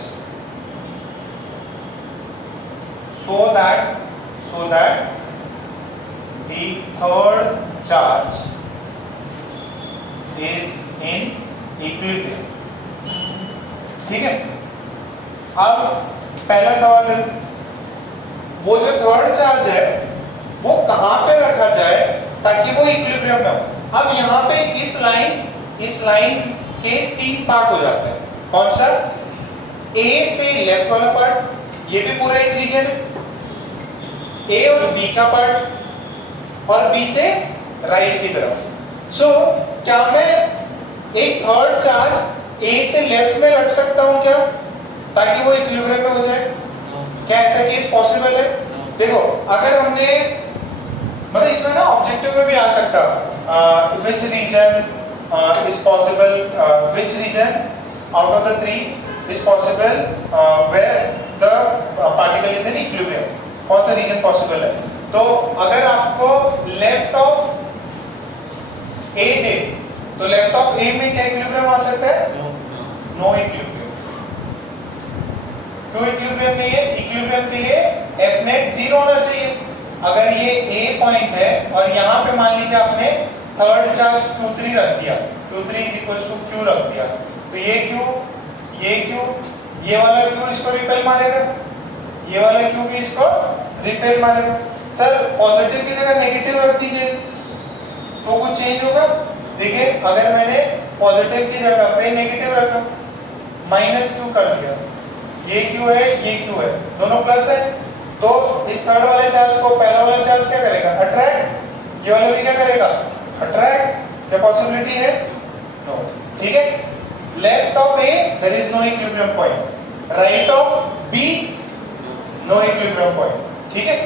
so that the third charge is in equilibrium, ठीक है। अब पहला सवाल है, वो जो थर्ड चार्ज है वो कहां पे रखा जाए ताकि वो इक्विलिब्रियम में हो। अब यहाँ पे इस लाइन के तीन पार्ट हो जाते हैं। कौन सा? ए से लेफ्ट वाला पार्ट, ये भी पूरा एक रीजन है, ए और बी का पार्ट, और बी से राइट की तरफ। सो क्या मैं एक थर्ड चार्ज ए से लेफ्ट में रख सकता हूं क्या, ताकि वो इक्विलिब्रियम में हो जाए? क्या ऐसा केस पॉसिबल है? देखो, अगर हमने मतलब इसमें ना ऑब्जेक्टिव में भी आ सकता, which region is possible, which region out of the three is possible where the particle is in equilibrium, कौन सा रीजन पॉसिबल है। तो अगर आपको लेफ्ट ऑफ ए दे, तो लेफ्ट ऑफ ए में क्या इक्विलिब्रियम आ सकता है? No equilibrium. क्यों इक्विलिब्रियम नहीं है? इक्विलिब्रियम के लिए F net 0 होना चाहिए। अगर ये A पॉइंट है और यहाँ पे मान लीजिए आपने थर्ड चार्ज Q3 रख दिया, Q3 is equals to Q रख दिया, तो ये Q, ये वाला Q इसको रिपेल मारेगा, ये वाला Q भी इसको रिपेल मारेगा। सर पॉजिटिव की जगह नेगेटिव रख दीजिए तो कुछ चेंज होगा? देखिए, अगर मैंने पॉजिटिव की जगह पे नेगेटिव रखा, -Q कर दिया, ये Q है, ये Q है, दोनों प्लस है, तो इस थर्ड वाले चार्ज को पहला वाला चार्ज क्या करेगा? अट्रैक्ट। ये वाला भी क्या करेगा? अट्रैक्ट। क्या पॉसिबिलिटी है? नो, ठीक है। Left of A there is no equilibrium point, right of B no equilibrium point, ठीक है।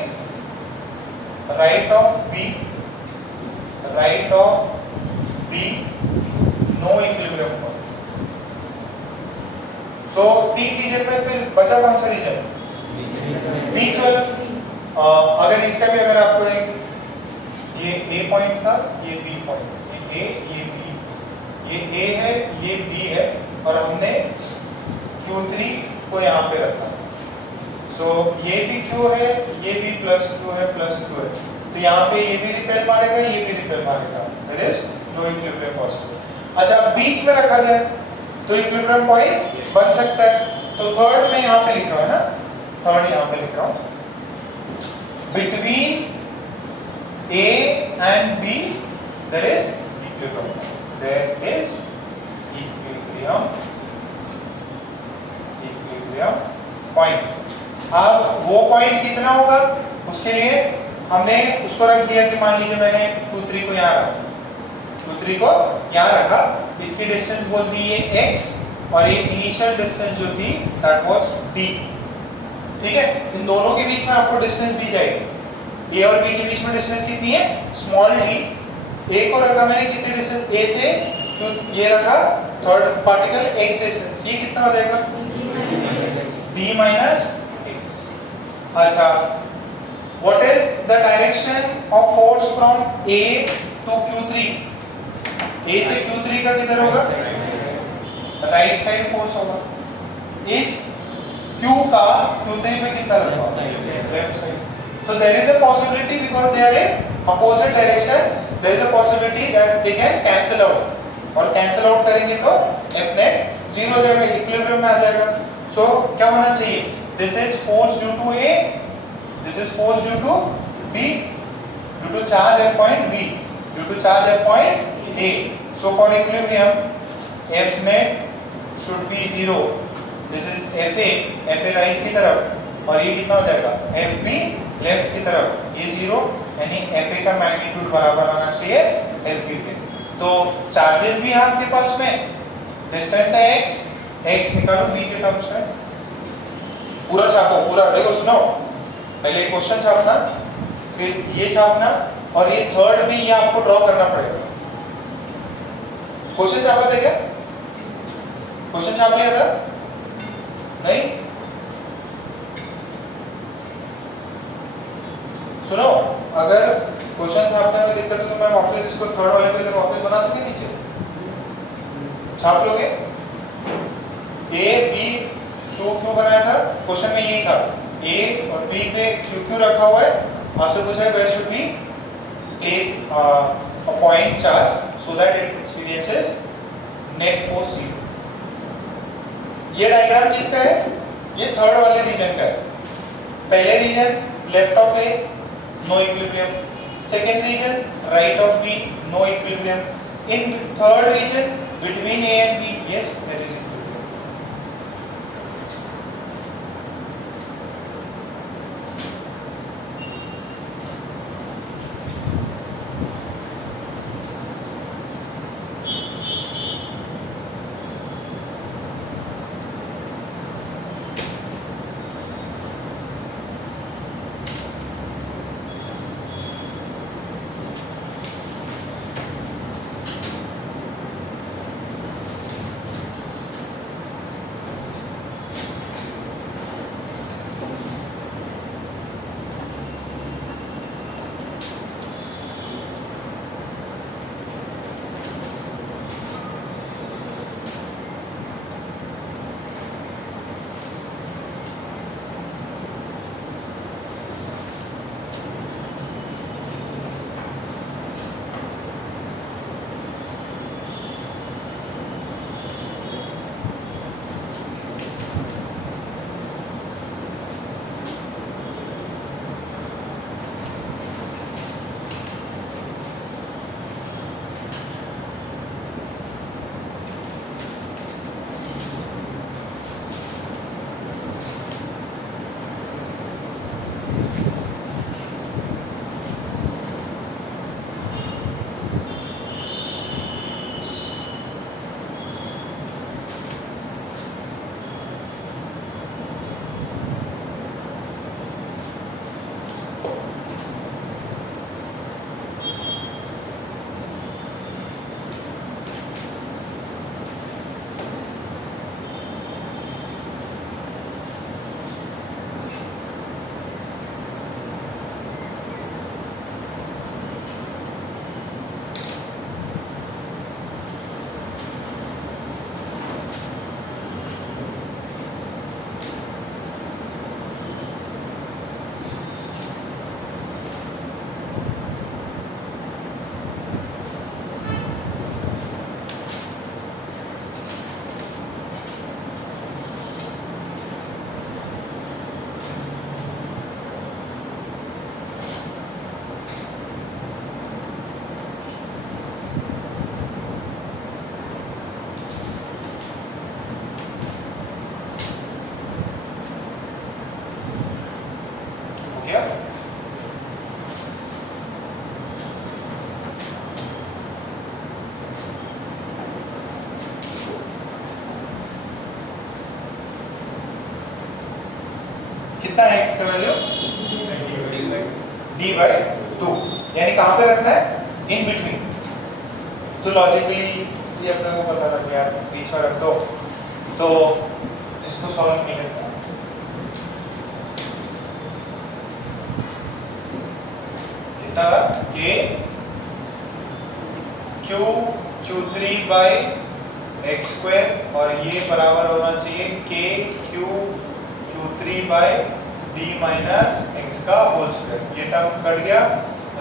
Right of B no equilibrium point. So तीन रीजन में फिर बचा कौन सा रीजन? बीच वाला। अगर इसका भी अगर आपको एक, ये A पॉइंट था, ये B पॉइंट, ये A, ये B, ये A है, ये B है, और हमने Q3 को यहाँ पे रखा। सो ये भी Q है, ये भी प्लस Q है, तो यहाँ पे ये भी रिपेल मारेगा, ये भी रिपेल मारेगा, there is no equilibrium possible. अच्छा, बीच में रखा जाए तो इक्विलिब्रियम पॉइंट बन सकता है। तो थर्ड में यहाँ पे लिख रहा हूँ ना, थर्ड यहाँ पे लिख रहा हूँ, between A and B there is equilibrium, point। अब वो पॉइंट कितना होगा, उसके लिए हमने उसको रख दिया कि मान लीजिए मैंने Q3 को यहाँ रखा, इसकी डिस्टेंस बोल दी ये x, और ये इनिशियल डिस्टेंस जो थी दैट वाज d, ठीक है। इन दोनों के बीच में आपको डिस्टेंस दी जाएगी, A और B के बीच में डिस्टेंस कितनी है? Small d। A को रखा मैंने कितनी डिस्टेंस? A से ये रखा थर्ड पार्टिकल x डिस्टेंस, ये कितना हो जाएगा? d minus x। अच्छा, what is the direction of force from A to Q3? A से Q3 का किधर होगा? राइट साइड फोर्स होगा। इस Q का Q3 पे कितना होगा? Left side. So there is a possibility, because they are in opposite direction, there is a possibility that they can cancel out. और cancel out करेंगे तो F net 0 हो जाएगा, equilibrium में आ जाएगा। So क्या होना चाहिए? This is force due to A, this is force due to B, due to charge at point B, due to charge at point A. So for equilibrium, F net should be 0. This is FA, FA right की तरफ, और ये कितना हो जाएगा? FB left की तरफ, ये 0, यानी FA का मैग्नीट्यूड बराबर आना चाहिए FB के। तो चार्जेस भी है आपके पास में, डिस्टेंस है x, x निकालो b के टर्म्स में, पूरा छापो, पूरा देखो, सुनो, पहले क्वेश्चन छापना, फिर ये छापना, और ये थर्ड में ये आपको ड्रॉ करना पड़ेगा। क्वेश्चन छापा था क्या? क्वेश्चन छाप लिया था? नहीं? सुनो, अगर क्वेश्चन छापने में दिक्कत है तो मैं वापस इसको थर्ड वाले पे इधर वापस बना दूंगी, नीचे छाप लोगे। A B Q Q बनाया था, क्वेश्चन में यही था, A और B पे Q Q रखा हुआ है, आपसे पूछा है where should be place a point charge so that it experiences net force 0। ये डायग्राम किसका है? ये थर्ड वाले रीजन का है। पहले region left of A, no equilibrium. Second region, right of B, no equilibrium. In third region, between A and B, yes, there is equilibrium. कितना है x का वैल्यू? d/2, यानी कहां पे रखना है? In between. तो लॉजिकली ये अपने को पता था कि यार बीच में रख दो, तो इसको सॉल्व नहीं करना। बाई एक्स स्क्वायर और ये बराबर होना चाहिए के Q Q3 by D minus x का होल स्क्वायर। ये टर्म कट गया,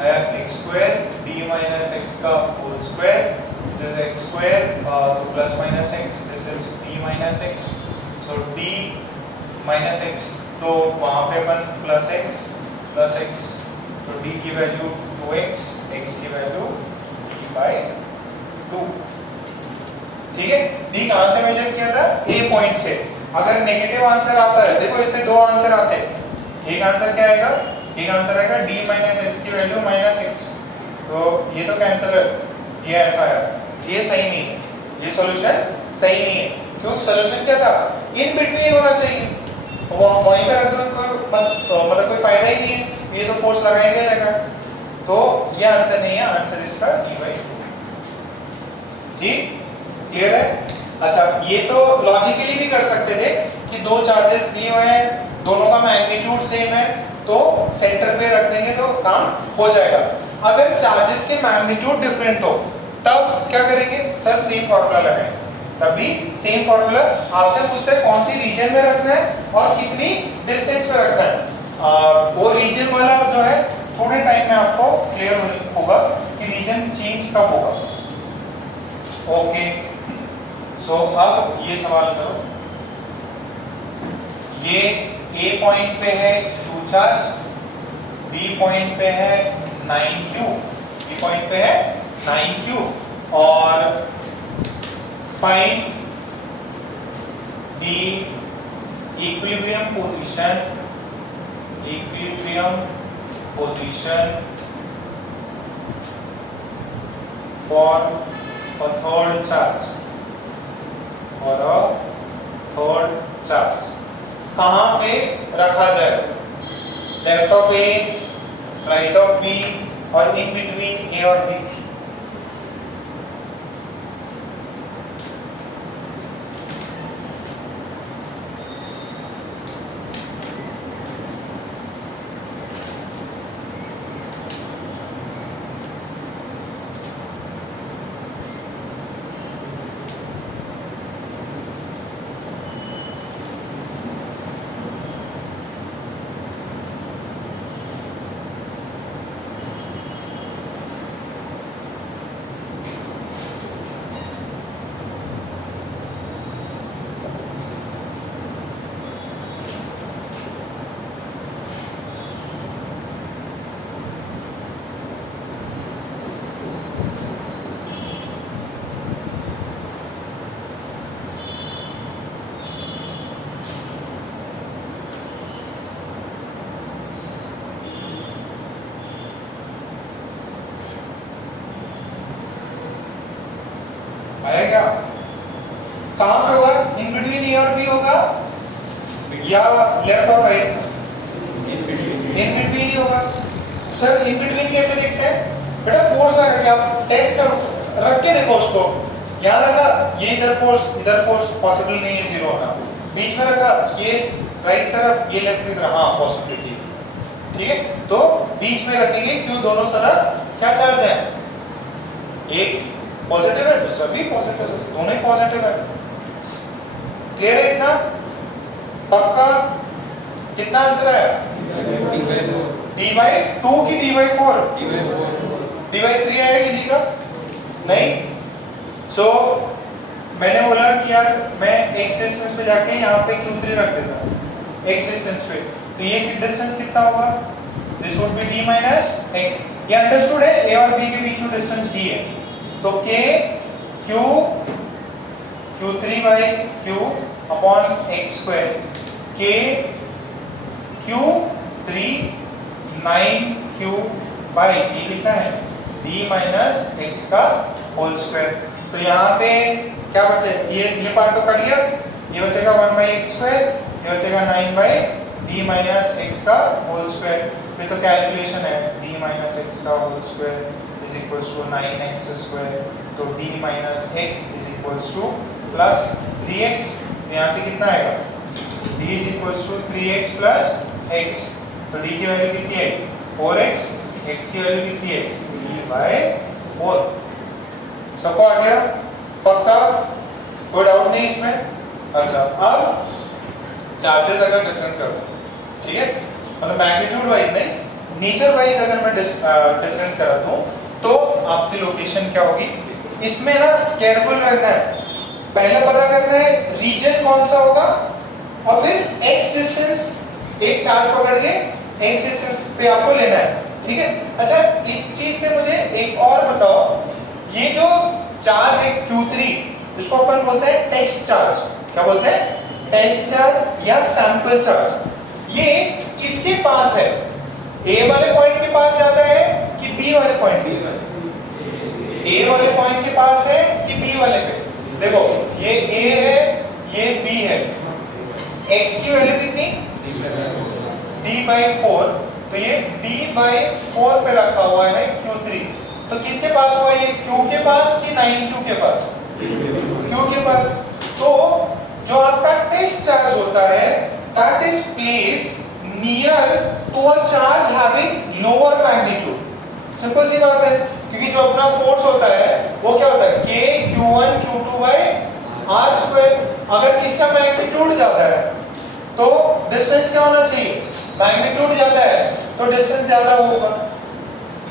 आया x square D minus x का whole square, this is x square तो plus minus x, this is D minus x, so D minus x तो वहां पे अपन प्लस एक्स तो डी की वैल्यू 2x, x की वैल्यू d बाई 2। ठीक है, डी कहां से मेजर किया था? ए पॉइंट से। अगर नेगेटिव आंसर आता है, देखो इससे दो आंसर आते हैं, एक आंसर क्या आएगा? एक आंसर आएगा d माइनस एक्स की वैल्यू माइनस एक्स, तो ये तो कैंसिल है, ये ऐसा है, ये सही नहीं है, ये सॉल्यूशन सही नहीं है। क्यों? सॉल्यूशन क्या था? इन बिटवीन होना चाहिए, वहीं पे रख दो, मतलब कोई फायदा ही नहीं है, ये तो फोर्स लगाएंगे लगा, तो ये आंसर नहीं है, आंसर इसका d बाई 2। ठीक, क्लियर है? अच्छा, ये तो लॉजिकली भी कर सकते थे कि दो चार्जेस दिए हुए हैं, दोनों का मैग्नीट्यूड सेम है, तो सेंटर पे रख देंगे तो काम हो जाएगा। अगर चार्जेस के मैग्नीट्यूड डिफरेंट हो तब क्या करेंगे? सर सेम फॉर्मूला लगाएंगे, तभी सेम फॉर्मूला आपसे पूछता है कौन सी रीजन में रखना है और कितनी डिस्टेंस पे रखना है। वो रीजन वाला जो है थोड़े टाइम में आपको क्लियर होगा कि रीजन चेंज कब होगा। ओके, सो अब ये सवाल करो, ये ए पॉइंट पे है 2 चार्ज, बी पॉइंट पे है 9q, बी पॉइंट पे है 9q और find the equilibrium position for a third charge, for a third charge कहाँ पे रखा जाए? Left of A, right of B और इन बिटवीन ए और बी। आया क्या? कहां पे होगा? इन बिटवीन ए और बी होगा या लेफ्ट और राइट? इन बिटवीन ही होगा। सर इन बिटवीन कैसे देखते हैं? बेटा फोर्स लगा के आप टेस्ट करो, रख के देखो उसको, यहाँ रखा ये इधर फोर्स पॉसिबल नहीं है जीरो होना, बीच में रखा ये राइट तरफ ये लेफ्ट की तरफ, हाँ पॉसिबिलिटी, ठीक है, तो बीच में रखेंगे, क्यों? दोनों तरफ क्या चार्ज है? एक पॉजिटिव है, दूसरा भी पॉजिटिव है, दोनों ही पॉजिटिव है। क्लियर है इतना? पक्का? कितना आंसर है? डी बाई 2 की डी बाई 4? डी बाई 3 आएगा किसी का? नहीं। सो मैंने बोला कि यार मैं एक्स डिस्टेंस पे जाके यहाँ पे Q3 रख देता हूँ एक्स डिस्टेंस पे, तो ये डिस्टेंस कितना होगा? This would B D minus x. ये अंडरस्टूड है, ए और बी के बीच में डिस्टेंस डी है, तो k Q3 by Q upon x square, k Q3 9Q by ये कितना है? d माइनस एक्स का होल स्क्वायर। तो यहाँ पे क्या बचे? ये पार्ट तो कट गया, ये बचेगा 1 बाई एक्स स्क्वायर, ये बचेगा 9 बाई d माइनस एक्स का होल स्क्वायर। फिर तो कैलकुलेशन है, d माइनस एक्स का whole square is equals to 9x square, तो d minus x is equals to plus 3x, यहाँ से कितना आएगा? d is equals to 3x plus x, तो d की वैल्यू कितनी है? 4x, x की वैल्यू कितनी है? d by 4। सबको आ गया? पक्का? कोई डाउट नहीं इसमें? अच्छा, अब चार्जेस अगर डिफरेंट कर दूं, ठीक है, मतलब मैग्नीट्यूड वाइज नहीं, नेचर वाइज अगर मैं डिफरेंट करा दूं तो आपकी लोकेशन क्या होगी? इसमें ना केयरफुल रहना है, पहले पता करना है रीजन कौन सा होगा और फिर एक्स डिस्टेंस, एक चार्ज पकड़ के एक्स डिस्टेंस पे आपको लेना है, ठीक है। अच्छा, इस चीज से मुझे एक और बताओ, ये जो चार्ज है Q3, इसको अपन बोलते हैं टेस्ट चार्ज। क्या बोलते हैं? टेस्ट चार्ज या सैंपल चार्ज। ये किसके पास है? ए वाले पॉइंट के पास ज्यादा है कि बी वाले पॉइंट पे? ए वाले पॉइंट के पास है कि बी वाले पे? देखो, ये ए है, ये बी है, एक्स की वैल्यू कितनी? d/4, तो ये d/4 पे रखा हुआ है Q3, तो किसके पास हुआ ये? Q के पास कि 9Q के पास? Q के पास। तो जो आपका टेस्ट चार्ज होता है that is placed near to a charge having lower magnitude। Simple सी बात है, क्योंकि जो अपना फोर्स होता है वो क्या होता है? K Q1 Q2/r²। अगर किसका मैग्नीट्यूड ज्यादा है तो डिस्टेंस क्या होना चाहिए? मैग्नीट्यूड ज्यादा है तो डिस्टेंस ज्यादा होगा।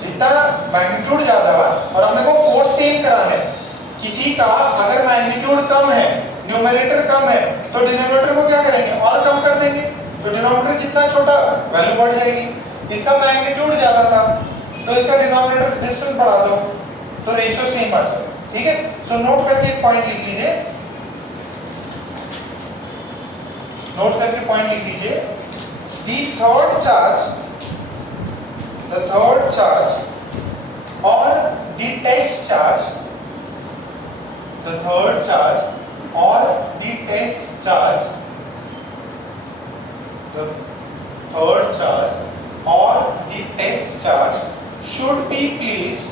जितना मैग्नीट्यूड ज्यादा और अपने को फोर्स सेम कराना है, किसी का अगर मैग्नीट्यूड कम है, न्यूमरेटर कम है, तो डिनोमिनेटर को क्या करेंगे? और कम कर देंगे, तो डिनोमिनेटर जितना छोटा वैल्यू बढ़ जाएगी। इसका मैग्नीट्यूड ज्यादा था तो इसका डिनोमिनेटर डिस्टेंस बढ़ा दो, तो रेशियो सेम आ जाएगा, ठीक है। सो नोट करके एक पॉइंट लिख लीजिए, नोट करके पॉइंट लिख लीजिए, the third charge or the test charge, the third charge or the test charge, the third charge or the test charge should be placed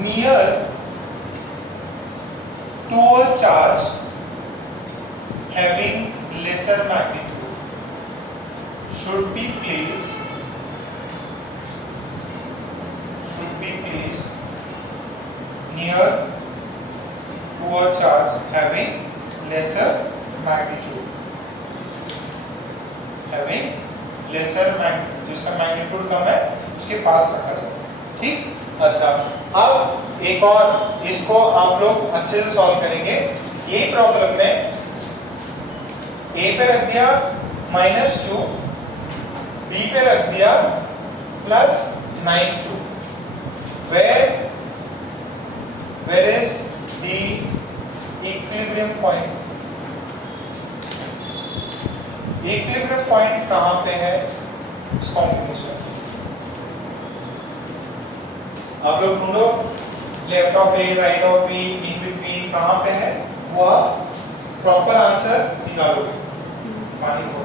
near to a charge having lesser magnitude, should be placed near to a charge having lesser magnitude, जिसका magnitude कम है उसके पास रखा जाए, ठीक। अच्छा, अब एक और, इसको आप लोग अच्छे से सॉल्व करेंगे। ये प्रॉब्लम में ए पे रख दिया -q, बी पे रख दिया +9q, where is the equilibrium point? Equilibrium point कहां पे है इस कॉम्बिनेशन? आप लोग ढूंढो, left of A, right of B, in between कहां पे है, वो आप प्रॉपर आंसर निकालोगे। पानी को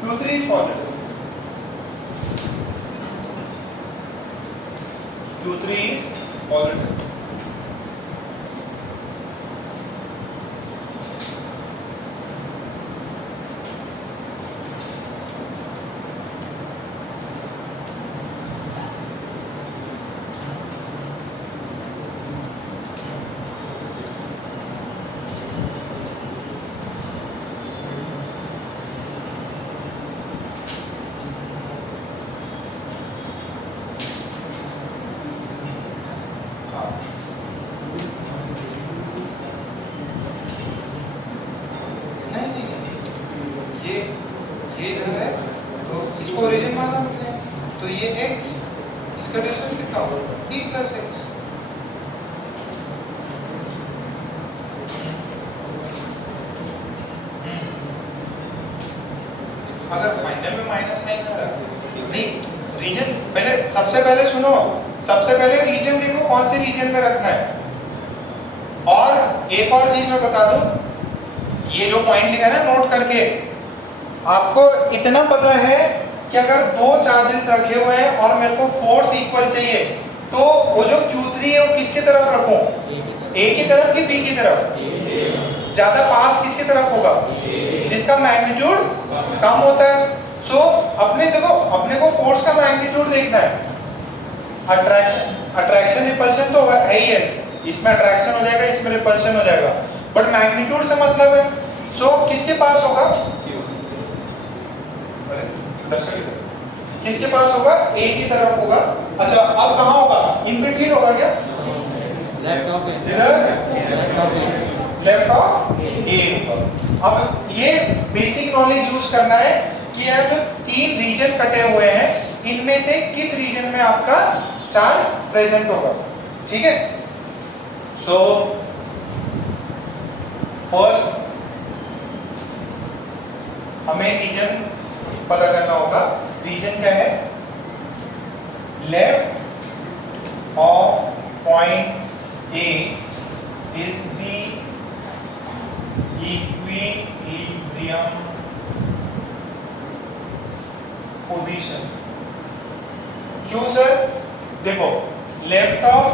Q3 is positive. Q3 is positive. इधर है, तो इसको ओरिजिन माना हमने, तो ये x, इसका डिस्टेंस कितना होगा e प्लस एक्स। अगर फाइनल में माइनस साइन आ रहा नहीं, रीजन पहले, सबसे पहले सुनो, सबसे पहले रीजन देखो कौन से रीजन में रखना है। और एक और चीज मैं बता दूं, ये जो पॉइंट लिखा है ना नोट करके, आपको इतना पता है कि अगर दो चार्जेस रखे हुए हैं और मेरे को फोर्स इक्वल चाहिए, तो वो जो Q3 है वो किसकी तरफ रखूं, A की तरफ कि B की तरफ? ज्यादा पास किसकी तरफ होगा? जिसका मैग्नीट्यूड कम होता है। सो अपने देखो, अपने को फोर्स का मैग्नीट्यूड देखना है। अट्रैक्शन रिपल्शन तो है ही है, इसमें अट्रैक्शन हो जाएगा, इसमें रिपल्शन हो जाएगा, बट मैग्नीट्यूड से मतलब है। सो किसके पास होगा? किसके पास होगा? A की तरफ होगा। अच्छा अब कहाँ होगा? इन बिटवीन होगा क्या? लेफ्ट ऑफ इधर लेफ्ट ऑफ A होगा। अब ये बेसिक नॉलेज यूज करना है कि यह जो तीन रीजन कटे हुए हैं, इनमें से किस रीजन में आपका चार्ज प्रेजेंट होगा। ठीक है, सो फर्स्ट हमें रीजन पता करना होगा। रीजन क्या है? Left of point A is the equilibrium position. क्यों सर? देखो, लेफ्ट ऑफ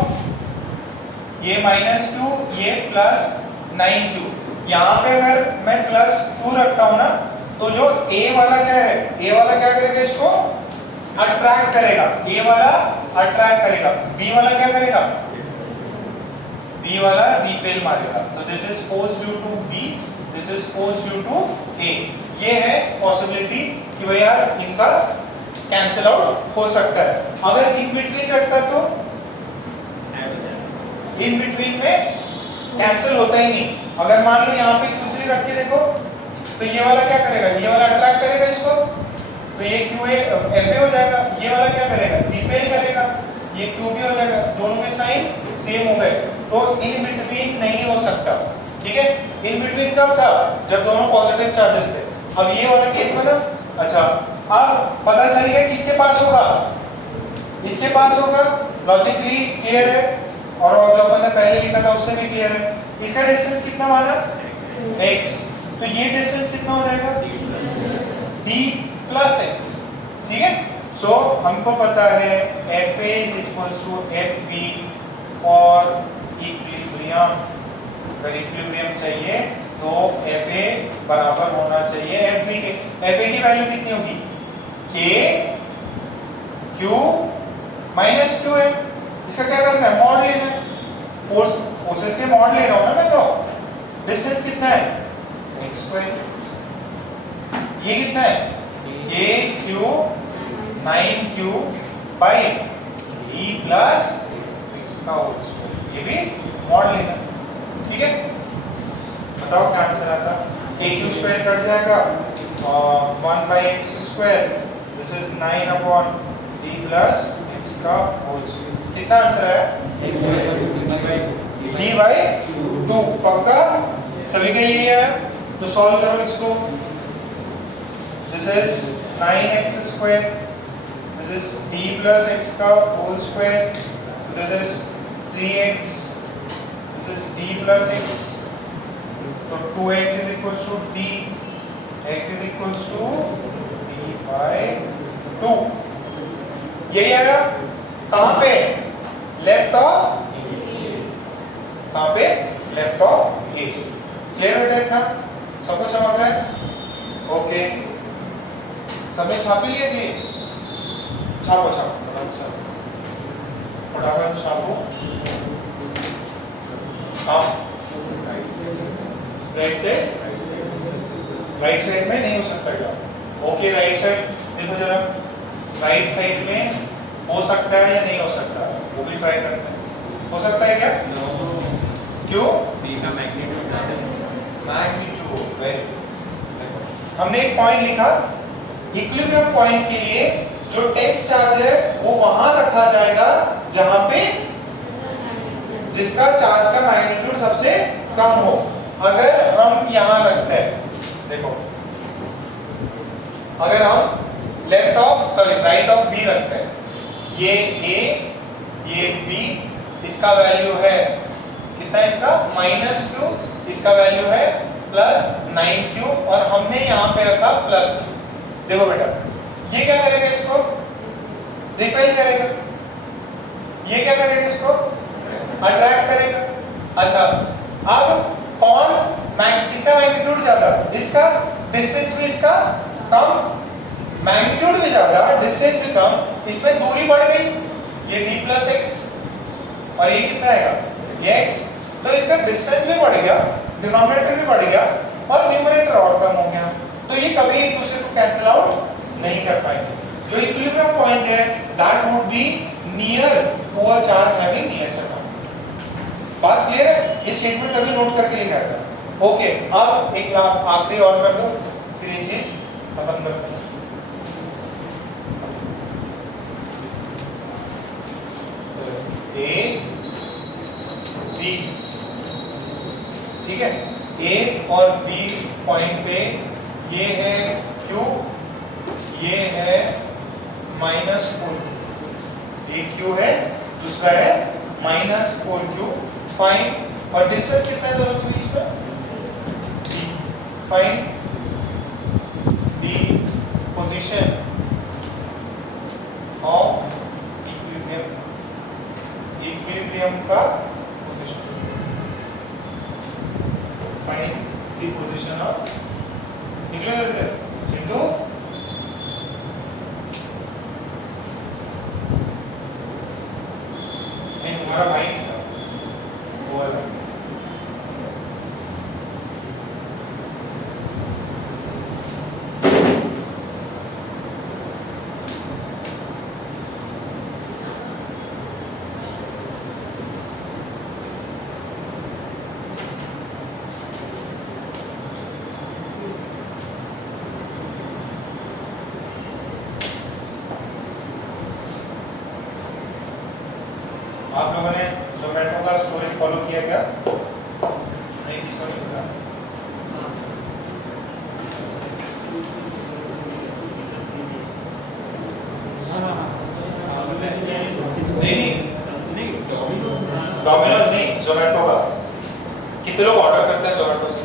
ये -2, ये +9q, यहाँ पे अगर मैं +2 रखता हूं ना, तो जो A वाला क्या है, A वाला क्या करेगा? इसको अट्रैक्ट करेगा, A वाला अट्रैक्ट करेगा, B वाला क्या करेगा? B वाला रिपेल मारेगा। तो this is force due to B, this is force due to A। ये है पॉसिबिलिटी कि भैया इनका कैंसिल आउट हो सकता है। अगर इन बिटवीन रखता तो इन बिटवीन में कैंसिल होता ही नहीं। अगर मान लो यहाँ पे Q3 रख के देखो, तो ये वाला क्या करेगा? ये वाला अट्रैक्ट करेगा इसको, तो ये QA FA हो जाएगा। ये वाला क्या करेगा? रिपेल करेगा, ये QB हो जाएगा। दोनों के साइन सेम हो गए, तो इन बिटवीन नहीं हो सकता। ठीक है, इन बिटवीन कब था? जब दोनों पॉजिटिव चार्जेस थे। अब ये वाला केस बना। अच्छा, अब पता चल गया किसके पास होगा? इसके पास होगा। लॉजिकली क्लियर है, और जो अपन ने पहले लिखा था उससे भी क्लियर है। इसका डिस्टेंस कितना माना? x, तो ये डिस्टेंस कितना हो जाएगा? d plus x। ठीक है, सो हमको पता है FA is equals to FB, और इक्विलिब्रियम, अगर इक्विलिब्रियम चाहिए तो FA बराबर होना चाहिए FB के। FA की वैल्यू कितनी होगी? K Q माइनस Q है। इसका क्या करना है? मॉड लेना है। फोर्सेस के मॉड ले रहा हूं ना मैं, तो डिस्टेंस कितना है? x²। ये कितना है? KQ 9Q by E plus x का होल स्क्वायर। ये भी मॉड लेना। ठीक है, बताओ क्या आंसर आता? KQ² कट जाएगा, 1/x², this is 9/d plus x का होल स्क्वायर। कितना आंसर है? d/2। पक्का? सभी का यही है, तो सॉल्व करो इसको। This is 9x², this is d plus x का whole square, this is 3x, this is d plus x, तो 2x is equals to d, x is equals to d/2। यही आएगा। कहां पे? लेफ्ट ऑफ, कहां पे? Left of A. क्लियर बेटा? इतना सबको चमक रहा है? ओके, सबने छापी लिया कि? छापो छापो फटाफट छापो। हाँ, राइट साइड में नहीं हो सकता क्या? ओके, राइट साइड देखो जरा, राइट साइड में हो सकता है या नहीं हो सकता, वो भी ट्राई करते हैं। हो सकता है क्या? क्यों? B का मैग्नीट्यूड मैग्नीट्यूड। हमने एक पॉइंट लिखा इक्विलिब्रियम पॉइंट के लिए जो टेस्ट चार्ज है वो वहां रखा जाएगा जहां पे जिसका चार्ज का मैग्नीट्यूड सबसे कम हो। अगर हम यहां रखते हैं, देखो अगर हम left of sorry right of B रखते हैं, ये ए ये बी, इसका वैल्यू है कितना है इसका -2, इसका वैल्यू है +9q और हमने यहाँ पे रखा +2। देखो बेटा ये क्या करेगा, इसको रिपेल करेगा, ये क्या करेगा, इसको अट्रैक्ट करेगा। अच्छा अब कौन किसका मैग्नीट्यूड ज्यादा, इसका, डिस्टेंस भी इसका कम, मैग्नीट्यूड भी ज्यादा डिस्टेंस भी कम, इसमें दूरी बढ़ गई, ये d + x और ये कितना आएगा, ये x, तो इसका डिस्टेंस भी बढ़ गया, डिनोमिनेटर भी बढ़ गया और न्यूमरेटर और कम हो गया, तो ये कभी एक दूसरे को कैंसिल आउट नहीं कर पाएंगे। जो इक्विलिब्रियम पॉइंट है that would be near to a charge having lesser mass. बात क्लियर है, ये स्टेटमेंट अभी नोट करके लिखा था। ओके, अब एक आखिरी और कर दो, फिर ये चीज खत्म कर दो। ए बी, ठीक है, ए और बी पॉइंट पे ये है Q, ये है -4Q, एक Q है, दूसरा है -4Q। फाइंड, और डिस्टेंस कितना है दोनों के बीच में, find the position of equilibrium, equilibrium का position, find the position of equilibrium into नहीं, तुम्हारा भाई वो है आप लोगों ने जोमेटो का स्टोरेज फॉलो किया क्या? नहीं, किसको नहीं पता? नहीं, डोमिनोज नहीं, जोमेटो का। कितने लोग ऑर्डर करते हैं जोमेटो से?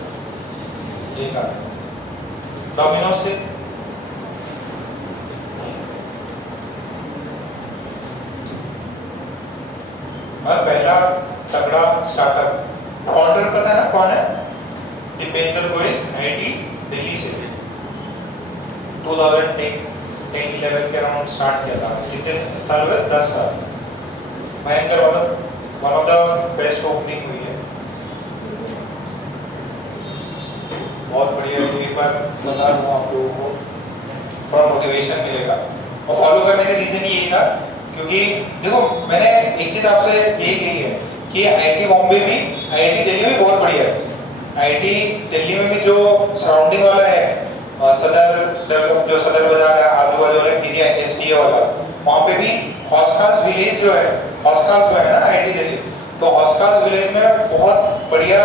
एक आदमी। डोमिनोज से और पहला तगड़ा स्टार्टअप फाउंडर पता है ना कौन है? दीपेंद्र गोयल, IIT दिल्ली से 2010-11 के अराउंड स्टार्ट किया था। कितने साल हुए? 10 साल। भयंकर one of the best opening हुई है, बहुत बढ़िया। एक बार बता दूं आप लोगों को, थोड़ा मोटिवेशन मिलेगा। और फॉलो करने का रीजन यही था क्योंकि देखो मैंने एक चीज आपसे ये कही है कि IIT बॉम्बे भी, IIT दिल्ली में बहुत बढ़िया है। IIT दिल्ली में भी जो सराउंडिंग वाला है, सदर जो सदर बाजार है, आजू बाजू वाला एरिया SDA वाला, वहाँ पे भी हॉस्कास विलेज जो है, हॉस्कास में है ना IIT दिल्ली, तो हॉस्कास विलेज में बहुत बढ़िया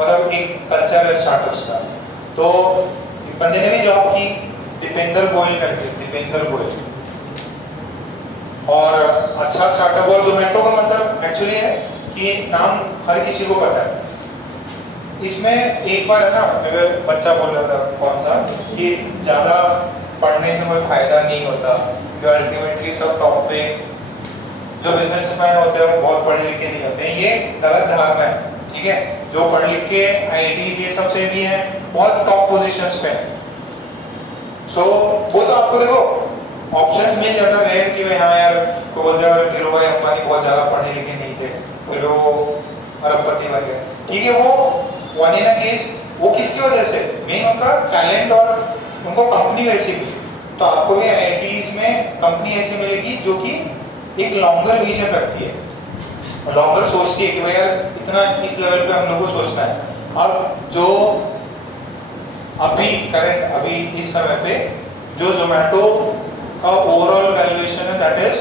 मतलब एक कल्चर है स्टार्टअप्स का। तो बंदे ने भी जॉब की, दीपेंद्र गोयल करके, दीपेंद्र गोयल, और अच्छा स्टार्टअप। और जोमेटो का मतलब एक्चुअली है कि नाम हर किसी को पता है। इसमें एक बार है ना, अगर बच्चा बोल रहा था कौन सा कि ज़्यादा पढ़ने से कोई फायदा नहीं होता, कि अल्टीमेटली सब टॉप पे जो बिजनेसमैन होते हैं वो बहुत पढ़े लिखे नहीं होते हैं, ये गलत धारणा है। ठीक है, जो पढ़ लिख के IITs ये सब से भी हैं, बहुत टॉप पोजीशंस पे हैं। सो वो तो आपको देखो ऑप्शंस मिल जाता है कि भाई हाँ यार को बोलते हैं धीरू भाई अंबानी बहुत ज़्यादा पढ़े लिखे नहीं थे, फिर वो अरबपति बन गए। ठीक है, वो वन इन अ केस, वो किसकी वजह से? मेन उनका टैलेंट और उनको कंपनी वैसी मिली। तो आपको भी IITs में कंपनी ऐसी मिलेगी जो कि एक लॉन्गर विजन रखती है, लॉन्गर सोचती है कि भाई यार इतना इस लेवल पे हम लोग को सोचना है। अब जो अभी करंट अभी इस समय पे जो जोमेटो का ओवरऑल वैल्यूएशन है दैट इज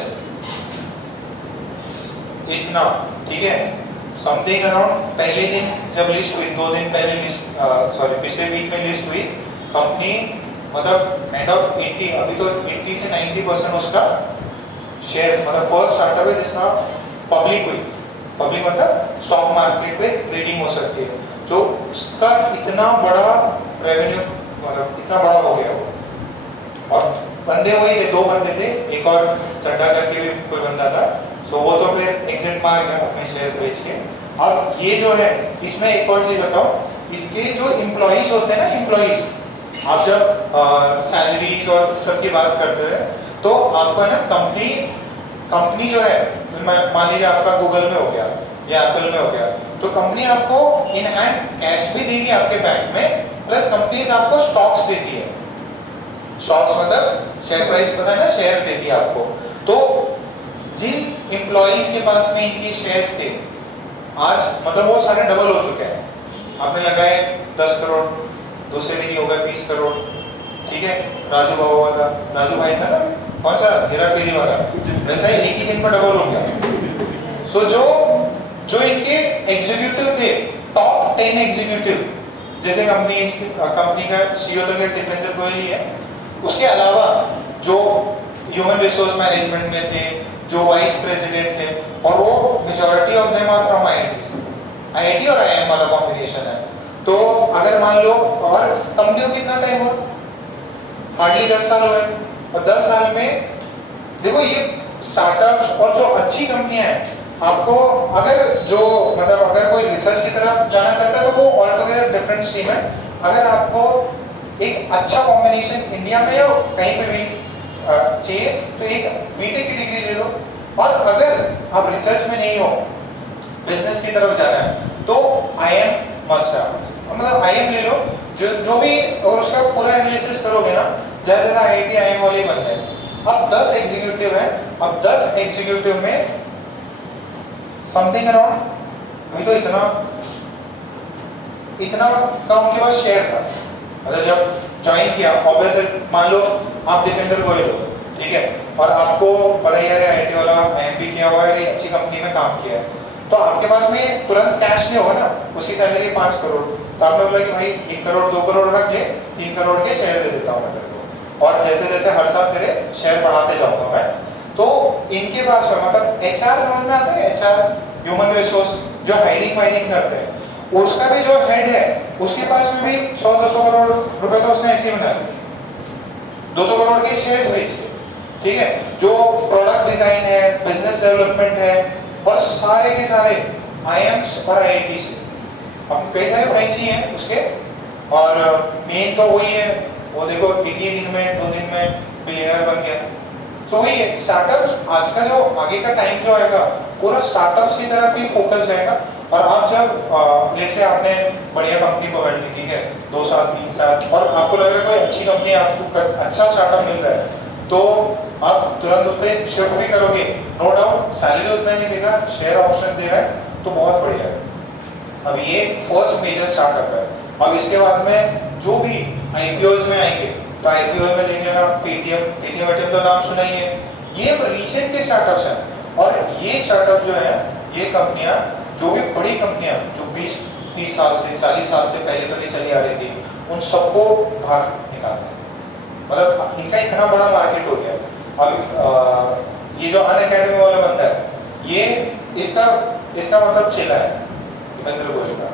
इतना, ठीक है, समथिंग अराउंड पहले दिन जब लिस्ट हुई, 2 दिन पहले लिस्ट, सॉरी पिछले वीक में लिस्ट हुई कंपनी, मतलब काइंड ऑफ 80, अभी तो 80 से 90% उसका शेयर, मतलब फर्स्ट स्टार्टअप है जिसका पब्लिक हुई, पब्लिक मतलब स्टॉक मार्केट में ट्रेडिंग हो सकती है, जो उसका इतना बड़ा रेवेन्यू, मतलब इतना बड़ा हो गया वो। और बंदे वही थे, 2 बंदे थे, एक और चड्डा करके भी कोई बंदा था, सो वो तो फिर एग्जिट मार गया अपने शेयर्स बेच के। अब ये जो है, इसमें एक और चीज बताओ, इसके जो एम्प्लॉइज होते हैं ना, एम्प्लॉइज, आप जब सैलरीज और सबकी बात करते हैं तो आपको है ना कंपनी जो है, मान लीजिए आपका गूगल में हो गया या एप्पल में हो गया, तो कंपनी आपको इन हैंड कैश भी देगी आपके बैंक में, प्लस कंपनीज आपको स्टॉक्स देती है। स्टॉक्स मतलब शेयर प्राइस, पता है ना, शेयर देती है आपको। तो जिन एम्प्लॉइज के पास में इनके शेयर्स थे, आज मतलब वो सारे डबल हो चुके हैं। आपने लगाए 10 करोड़, दूसरे दिन ही हो गए 20 करोड़, ठीक है, राजू बाबू वाला, राजू भाई था ना, कौन सा, हेरा फेरी वाला, वैसा ही एक ही दिन में डबल हो गया। सो जो इनके एग्जीक्यूटिव थे, टॉप 10 एग्जीक्यूटिव, जैसे कंपनी का सीईओ तो दीपेंद्र गोयल ही है, उसके अलावा जो ह्यूमन रिसोर्स मैनेजमेंट में थे, जो वाइस प्रेसिडेंट थे, और वो majority of them are from IIT और आईआईएम वाला कॉम्बिनेशन है। तो अगर मान लो, और कंपनी को कितना टाइम हुआ, हार्डली 10 साल हुए, और 10 साल में देखो ये स्टार्टअप्स और जो अच्छी कंपनियां हैं, आपको अगर जो मतलब अगर कोई रिसर्च की तरफ जाना चाहता है तो वो ऑल टुगेदर डिफरेंट स्ट्रीम है। अगर आपको एक अच्छा कॉम्बिनेशन इंडिया में या कहीं पे भी चाहिए तो एक बीटेक की डिग्री ले लो, और अगर आप रिसर्च में नहीं हो, बिजनेस की तरफ जाना है, तो आईएम मस्ट है, मतलब आईएम ले लो, जो भी, और उसका पूरा एनालिसिस करोगे ना, ज्यादा आईआईटी आईएम वाले बन गए। अब 10 एग्जीक्यूटिव है, अब 10 एग्जीक्यूटिव में समथिंग अराउंड, अभी तो इतना का उनके पास शेयर था, मतलब जब ज्वाइन किया, ऑब्वियसली मान लो आप दीपेंद्र गोयल हो, ठीक है, और आपको पता ही है आईआईटी वाला एमबी किया हुआ है, अच्छी कंपनी में काम किया है, तो आपके पास में तुरंत कैश नहीं होगा ना, उसकी सैलरी 5 करोड़, तो आपने बोला कि भाई 1 करोड़ 2 करोड़ रख ले, 3 करोड़ के शेयर दे देता हूँ मैं तेरे को, और जैसे जैसे हर साल तेरे शेयर बढ़ाते जाऊंगा मैं। तो इनके पास मतलब एचआर समझ में आता है, एचआर ह्यूमन रिसोर्स जो हायरिंग वायरिंग करते हैं, उसका भी जो हेड है उसके पास में भी 100-200 करोड़ रुपए तो उसने ऐसे ही बना दिए, 200 करोड़ के शेयर्स बेच के, ठीक है, जो प्रोडक्ट डिजाइन है, बिजनेस डेवलपमेंट है, और सारे के सारे आईएम्स और आईआईटी से, अब कई सारे फ्रेंची हैं उसके, और मेन तो वही है, वो देखो एक ही दिन में 2 दिन में बिलियनर बन गया। तो वही है, स्टार्टअप्स आज का जो आगे का टाइम जो आएगा पूरा स्टार्टअप्स की तरफ ही फोकस रहेगा। और आप जब लेट से आपने बढ़िया कंपनी पकड़ ली, ठीक है, 2 साल 3 साल, और आपको लग रहा है कोई अच्छी कंपनी, आपको अच्छा स्टार्टअप मिल रहा है, तो आप तुरंत उस पर शिफ्ट भी करोगे, नो डाउट सैलरी उतना ही देगा, शेयर ऑप्शंस दे रहा है, तो बहुत बढ़िया है। अब ये फर्स्ट मेजर स्टार्टअप है। अब इसके बाद में जो भी आईपीओज में आएंगे, तो आईपीओज में देख लेना, पेटीएम तो नाम सुना ही है, ये रिसेंट के स्टार्टअप्स हैं। और ये स्टार्टअप जो है, ये कंपनियां, जो भी बड़ी कंपनियां जो 20-30 साल से 40 साल से पहले चली आ रही थी, उन सबको बाहर निकालना, मतलब इनका इतना बड़ा मार्केट हो गया। अब ये जो अनअकैडमी वाला बंदा है, ये इसका मतलब चिल्ला है दीपेंद्र गोयल का,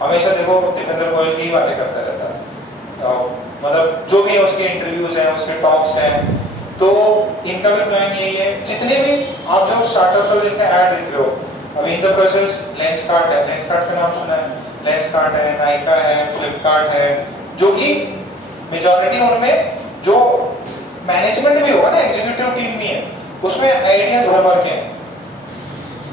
हमेशा देखो दीपेंद्र गोयल की बातें करता रहता है, मतलब जो भी उसके इंटरव्यूज हैं, उसके टॉक्स हैं, तो इनका भी प्लान यही है, जितने भी आप जो स्टार्टअप्स और जितने ऐड देख रहे हो, अभी इन द प्रोसेस लेंसकार्ट है, लेंसकार्ट का नाम सुना है, लेंसकार्ट है, नाइका है, फ्लिपकार्ट है, जो कि मेजॉरिटी उनमें जो मैनेजमेंट भी होगा ना, एग्जीक्यूटिव टीम में है, उसमें आइडियाज भर के हैं।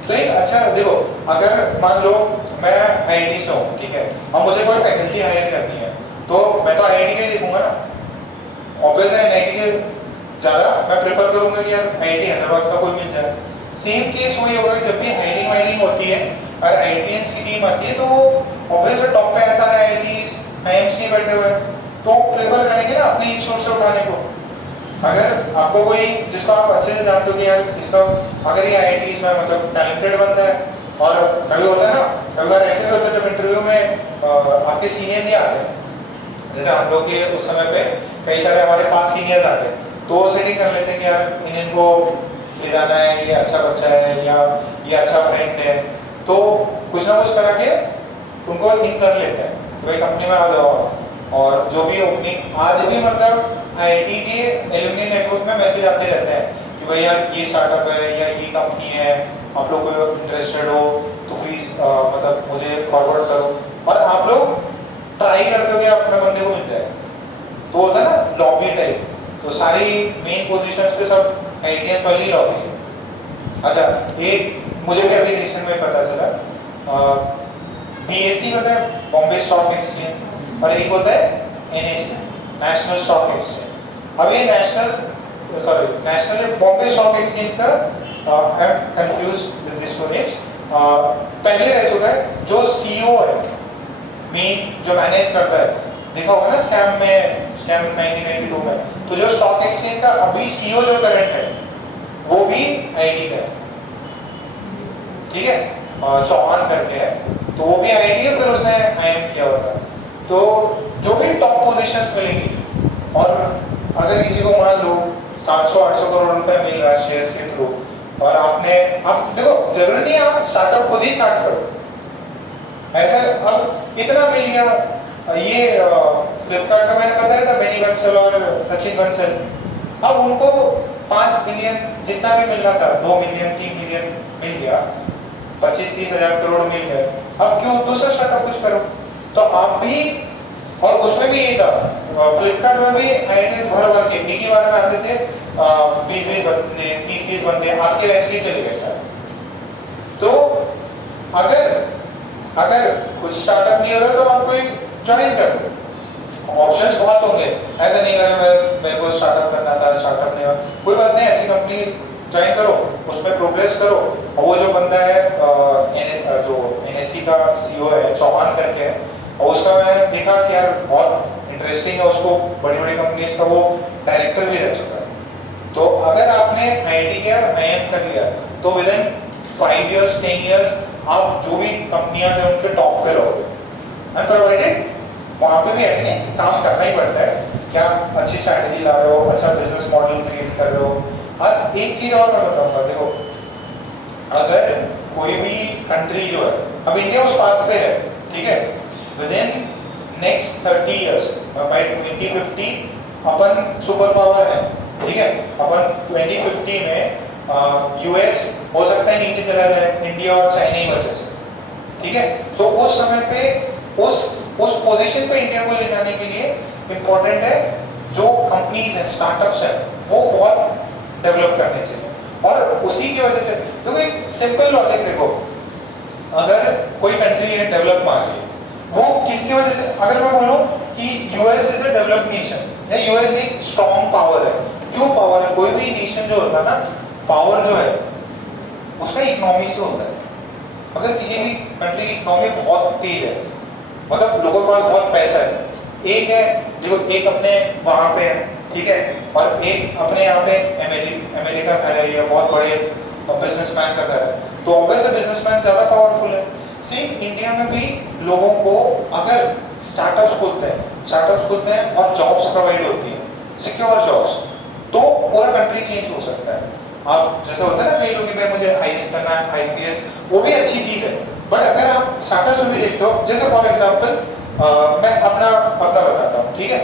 तो एक अच्छा देखो, अगर मान लो मैं आईआईटी से हूँ, ठीक है, और मुझे कोई फैकल्टी हायर करनी है, तो मैं तो आईआईटी का ही देखूंगा ना, ऑब्वियस है, आईआईटी के ज़्यादा मैं प्रेफर करूंगा कि यार आईआईटी हैदराबाद का कोई मिल जाए। सेम केस वही होगा, जब भी हायरिंग वायरिंग होती है और आईआईटीएंस की टीम आती है, तो वो ऑब्वियस टॉप पे सारे आईआईटीज आईएम्स नहीं बैठे हुए हैं, तो प्रेफर करेंगे ना अपने इंस्टीट्यूट से उठाने को। अगर आपको कोई जिसको आप अच्छे से जानते हो कि यार इसका अगर ये आईआईटीज में मतलब टैलेंटेड बनता है, और कभी होता है ना, कभी बार ऐसे भी होता है जब इंटरव्यू में आपके सीनियर्स ही आते हैं, जैसे हम लोग के उस समय पे कई सारे हमारे पास सीनियर्स आते हैं, तो वो सेटिंग कर लेते हैं कि यार इनको ले जाना है, ये अच्छा बच्चा है या ये अच्छा फ्रेंड है, तो कुछ ना कुछ करा के उनको इन कर लेते हैं कि भाई कंपनी में आ जाओ। और जो भी ओपनिंग आज भी मतलब आईआईटी के एलुमनी नेटवर्क में मैसेज आते रहते हैं कि भाई यार ये स्टार्टअप है या ये कंपनी है, आप लोग को इंटरेस्टेड हो तो प्लीज मतलब मुझे फॉरवर्ड करो, और आप लोग ट्राई करते हो कि अपने बंदे को मिल जाए। तो होता है ना लॉबी टाइप, तो सारी मेन पोजीशंस पे सब आईआईटीएस वाली लॉबी है। अच्छा, एक मुझे भी अभी रिसेंट में पता चला, बीएससी होता है बॉम्बे स्टॉक एक्सचेंज, और एक होता है एनएसई नेशनल स्टॉक एक्सचेंज। अब ये नेशनल बॉम्बे स्टॉक एक्सचेंज का I am confuse with this unit, पहले रह चुका है जो सीईओ है मेन जो मैनेज करता है, देखा होगा ना स्कैम 1992 में, तो जो स्टॉक एक्सचेंज का अभी सीईओ जो करंट है वो भी आईआईटी का है, ठीक है, चौहान करके है, तो वो भी आईआईटी है, फिर उसने आईएम किया होता है। तो जो भी टॉप पोजीशंस मिलेंगी, और अगर किसी को मान लो 700-800 करोड़ रुपए मिल रहा है शेयर्स के थ्रू, और आपने आप देखो जरूरी नहीं आप स्टार्टअप खुद ही स्टार्ट करो, ऐसा अब इतना मिल गया। ये फ्लिपकार्ट का मैंने बताया था बेनी बंसल और सचिन बंसल, अब उनको 5 मिलियन जितना भी मिल रहा था, 2 मिलियन 3 मिलियन मिल गया, 25-30 हजार करोड़ मिल गए, अब क्यों दूसरा स्टार्टअप कुछ करो। तो आप भी, और उसमें भी ये था फ्लिपकार्ट में भी आईआईटीएस भर के एक ही बार में आते थे, 20-20 बंदे 30-30 बंदे आपके बैच के चले गए सर। तो अगर कुछ स्टार्टअप नहीं हो रहा तो आप कोई ज्वाइन करो, ऑप्शंस बहुत होंगे, ऐसा नहीं करें मेरे को स्टार्टअप करना था, स्टार्टअप नहीं हुआ, कोई बात नहीं, अच्छी कंपनी ज्वाइन करो, उसमें प्रोग्रेस करो। और वो जो बंदा है जो एनएससी का सीईओ है चौहान करके, और उसका मैंने देखा कि यार बहुत इंटरेस्टिंग है, उसको बड़ी बड़ी कंपनीज का वो डायरेक्टर भी रह चुका है। तो अगर आपने आईआईटी किया आईएम कर लिया तो विद इन 5 years 10 years आप जो भी कंपनियां हैं उनके टॉप पे रहोगे, एंड प्रोवाइडेड वहाँ पे भी ऐसे नहीं काम करना ही पड़ता है कि आप अच्छी स्ट्रैटेजी ला रहे हो, अच्छा बिजनेस मॉडल क्रिएट कर रहे हो। आज एक चीज और मैं बताऊंगा, देखो अगर कोई भी कंट्री जो है, अब इंडिया उस बात पे है, ठीक है, विद इन नेक्स्ट 30 years बाय 2050 अपन सुपर पावर है, ठीक है, अपन 2050 में यूएस हो सकता है नीचे चला जाए, इंडिया और चाइना ही वजह से, ठीक है। सो उस समय पे उस पोजीशन पे इंडिया को ले जाने के लिए इंपॉर्टेंट है जो कंपनीज हैं, स्टार्टअप्स हैं, वो बहुत डेवलप करने चाहिए। और उसी की वजह से देखो एक सिंपल लॉजिक देखो, अगर कोई कंट्री है डेवलप मान ली, वो किसकी वजह से, अगर मैं बोलूं कि US is a developed nation या यूएस एक स्ट्रॉन्ग पावर है, क्यों पावर है, कोई भी नेशन जो होता है ना, पावर जो है उसका इकोनॉमी से होता है। अगर किसी भी कंट्री की इकोनॉमी बहुत तेज है, मतलब लोगों के पास बहुत पैसा है, एक है देखो, एक अपने वहां पे है, ठीक है, और एक अपने यहाँ पे एमएलए का घर है या बहुत बड़े बिजनेसमैन का घर है, तो ऑब्वियसली बिजनेसमैन ज्यादा पावरफुल है। सेम इंडिया में भी लोगों को अगर स्टार्टअप्स खुलते हैं और जॉब्स प्रोवाइड होती हैं, सिक्योर जॉब्स, तो पूरा कंट्री चेंज हो सकता है। आप जैसे होता है ना कई लोग कि भाई मुझे आईएएस करना है, आईपीएस, वो भी अच्छी चीज है, बट अगर आप स्टार्टअप्स में भी देखते हो, जैसे फॉर एग्जांपल मैं अपना बताता हूँ, ठीक है,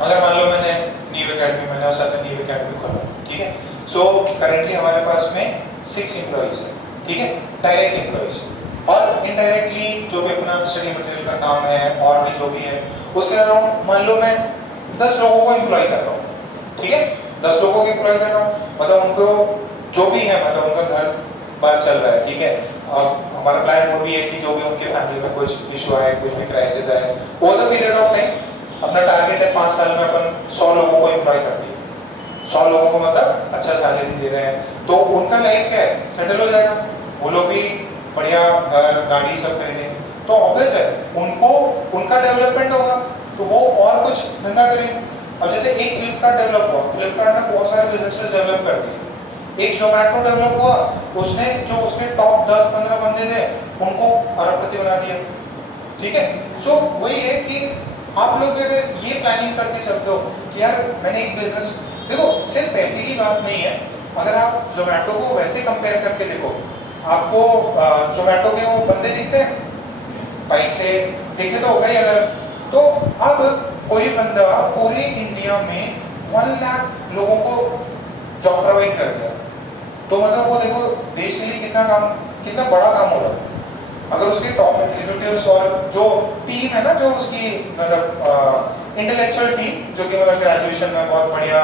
अगर मान लो मैंने नीव एकेडमी, मैंने उस समय नीव एकेडमी खोला, ठीक है, सो करेंटली हमारे पास में 6 एम्प्लॉइज है, ठीक है, डायरेक्ट एम्प्लॉइज, और इनडायरेक्टली जो भी अपना स्टडी मटेरियल का काम है और भी जो भी है उसके अराउंड मान लो मैं 10 लोगों को एम्प्लॉय कर रहा हूँ, ठीक है, 10 लोगों को एम्प्लॉय कर रहा हूँ, मतलब उनको जो भी है, मतलब उनका घर बार चल रहा है, ठीक है, हमारा प्लान वो भी है कि जो भी उनके फैमिली में कुछ इशू आए, कुछ भी क्राइसिस आए, over the period of time अपना टारगेट है 5 साल में अपन 100 लोगों को एम्प्लॉय कर दिए, 100 लोगों को मतलब अच्छा सैलरी दे रहे हैं, तो उनका लाइफ क्या है, सेटल हो जाएगा, वो लोग भी बढ़िया घर गाड़ी सब खरीदेंगे, तो ऑब्वियस है उनको उनका डेवलपमेंट होगा। तो वो और कुछ धंधा करें। अब जैसे एक फ्लिपकार्ट डेवलप हुआ, फ्लिपकार्ट ने बहुत सारे बिजनेसेस डेवलप कर दिए। एक जोमेटो डेवलप हुआ, उसने जो उसके टॉप 10-15 बंदे थे उनको अरबपति बना दिया। ठीक है, सो वही है कि आप लोग भी अगर ये प्लानिंग करके चलते हो कि यार मैंने एक बिजनेस, देखो सिर्फ पैसे की बात नहीं है। अगर आप जोमेटो को वैसे कंपेयर करके देखो, आपको जोमेटो के वो बंदे दिखते हैं बाइक से, देखे तो होगा ही अगर, तो अब कोई बंदा पूरी इंडिया में 1 लाख लोगों को जॉब प्रोवाइड कर दिया, तो मतलब वो देखो देश के लिए कितना बड़ा काम हो रहा है। अगर उसके टॉप एग्जीक्यूटिव्स और जो टीम है ना, जो उसकी मतलब इंटेलेक्चुअल टीम जो कि मतलब ग्रेजुएशन में बहुत बढ़िया,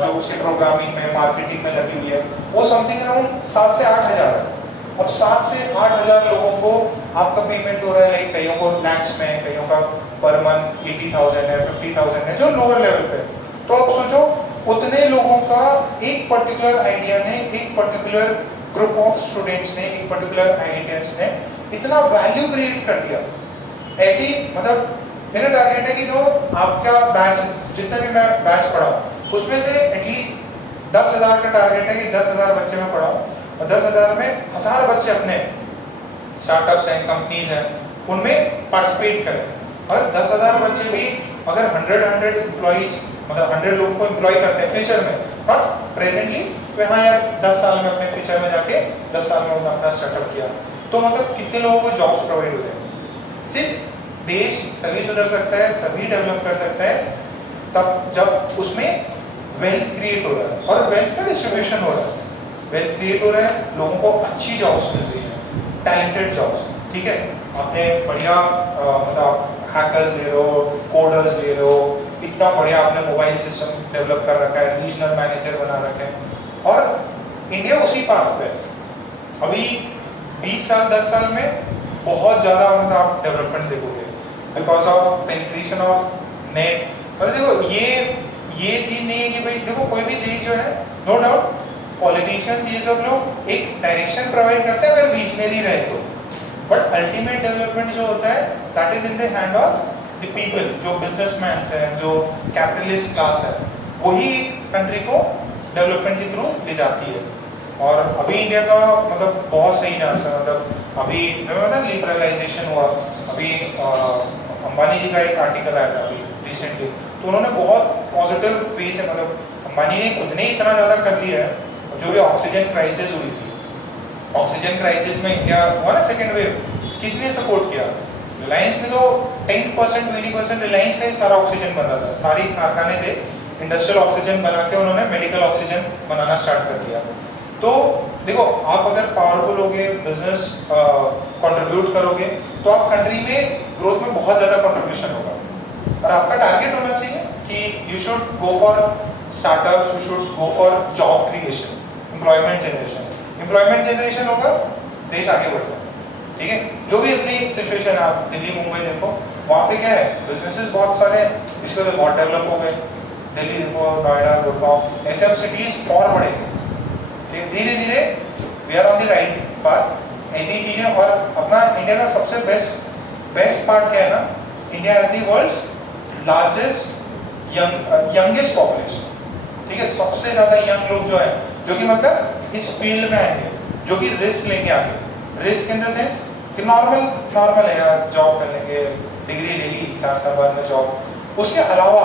जो उसके प्रोग्रामिंग में मार्केटिंग में लगी हुई है, वो समथिंग अराउंड 7 से 8 हज़ार है। अब 7 से 8 हज़ार लोगों को आपका पेमेंट हो रहा है, लाइक कईयों को लैक्स में, कईयों का पर मंथ 80,000 है, 50,000 है, जो लोअर लेवल पे। तो अब सोचो उतने लोगों का एक पर्टिकुलर आइडिया ने, एक पर्टिकुलर ग्रुप ऑफ स्टूडेंट्स ने, एक पर्टिकुलर आइडियंस ने इतना वैल्यू क्रिएट कर दिया। ऐसी मतलब मेरा टारगेट है कि जो आपका बैच, जितने भी मैं बैच पढ़ाऊँ उसमें से एटलीस्ट 10,000 का टारगेट है कि 10,000 बच्चे मैं पढ़ाऊँ, और 10,000 में 1,000 बच्चे अपने स्टार्टअप्स एंड कंपनीज हैं उनमें पार्टिसिपेट करें। और 10,000 बच्चे भी अगर 100 एम्प्लॉइज, मतलब 100 लोगों को एम्प्लॉय करते हैं फ्यूचर में, नॉट प्रेजेंटली, तो हाँ यार 10 साल में अपने फ्यूचर में जाके 10 साल में उन्होंने अपना स्टार्टअप किया, तो मतलब कितने लोगों को जॉब्स प्रोवाइड हो जाएंगे। सिर्फ देश तभी सुधर सकता है, तभी डेवलप कर सकता है तब जब उसमें वेल्थ क्रिएट हो रहा है, और वेल्थ का डिस्ट्रीब्यूशन हो रहा है। वेल्थ क्रिएट हो रहा है, लोगों को अच्छी जॉब्स मिल रही है, टैलेंटेड जॉब्स। ठीक है, आपने बढ़िया मतलब हैकर्स ले लो, कोडर्स ले लो, इतना बढ़िया आपने मोबाइल सिस्टम डेवलप कर रखा है, रीजनल मैनेजर बना रखे हैं, और इंडिया उसी पाथ पे है। अभी 20 साल 10 साल में बहुत ज़्यादा मतलब आप डेवलपमेंट देखोगे because of penetration of net. मतलब देखो ये चीज़ नहीं है कि भाई देखो कोई भी देश जो है, नो डाउट पॉलिटिशियंस ये सब लोग एक डायरेक्शन प्रोवाइड करते हैं अगर विजनरी रहे तो, बट अल्टीमेट डेवलपमेंट जो होता है that is in the hand of the people, जो बिजनेसमैन है, जो कैपिटलिस्ट क्लास है, वही कंट्री को डेवलपमेंट के थ्रू ले जाती है। और अभी इंडिया का मतलब बहुत सही चांस है, मतलब अभी मतलब लिबरलाइजेशन हुआ, अभी अंबानी जी का एक आर्टिकल आया था अभी रिसेंटली, तो उन्होंने बहुत पॉजिटिव वे से, मतलब अंबानी ने खुद ने इतना ज़्यादा कर लिया है। जो भी ऑक्सीजन क्राइसिस हुई थी, ऑक्सीजन क्राइसिस में इंडिया हुआ ना सेकेंड वेव, किसने सपोर्ट किया? रिलायंस ने तो 10% 20% रिलायंस का ही सारा ऑक्सीजन बन रहा था, सारी कारखाने थे, इंडस्ट्रियल ऑक्सीजन बना के उन्होंने मेडिकल ऑक्सीजन बनाना स्टार्ट कर दिया। तो देखो आप अगर पावरफुल होगे, बिजनेस कंट्रीब्यूट करोगे, तो आप कंट्री में ग्रोथ में बहुत ज़्यादा कंट्रीब्यूशन होगा। और आपका टारगेट होना चाहिए कि you should go for startups, you should go for job creation, employment generation. Employment generation होगा, देश आगे बढ़ता है। ठीक है, जो भी अपनी सिचुएशन है, आप दिल्ली मुंबई देखो, वहाँ पे क्या है, बिजनेसेस बहुत सारे इसके वजह बहुत डेवलप हो गए। दिल्ली देखो, नोएडा, गुड़गांव, ऐसे अब सिटीज और बढ़ेंगे। धीरे धीरे we are on the right path. ऐसी ही चीज़ें, और अपना इंडिया का सबसे बेस्ट पार्ट क्या है ना, India has the world's largest youngest population. ठीक है, सबसे ज़्यादा यंग लोग जो है, जो कि मतलब इस फील्ड में आएंगे, जो कि रिस्क लेंगे आगे। रिस्क इन द सेंस कि नॉर्मल है यार, जॉब कर लेंगे, डिग्री ले ली, 4 साल बाद में जॉब, उसके अलावा।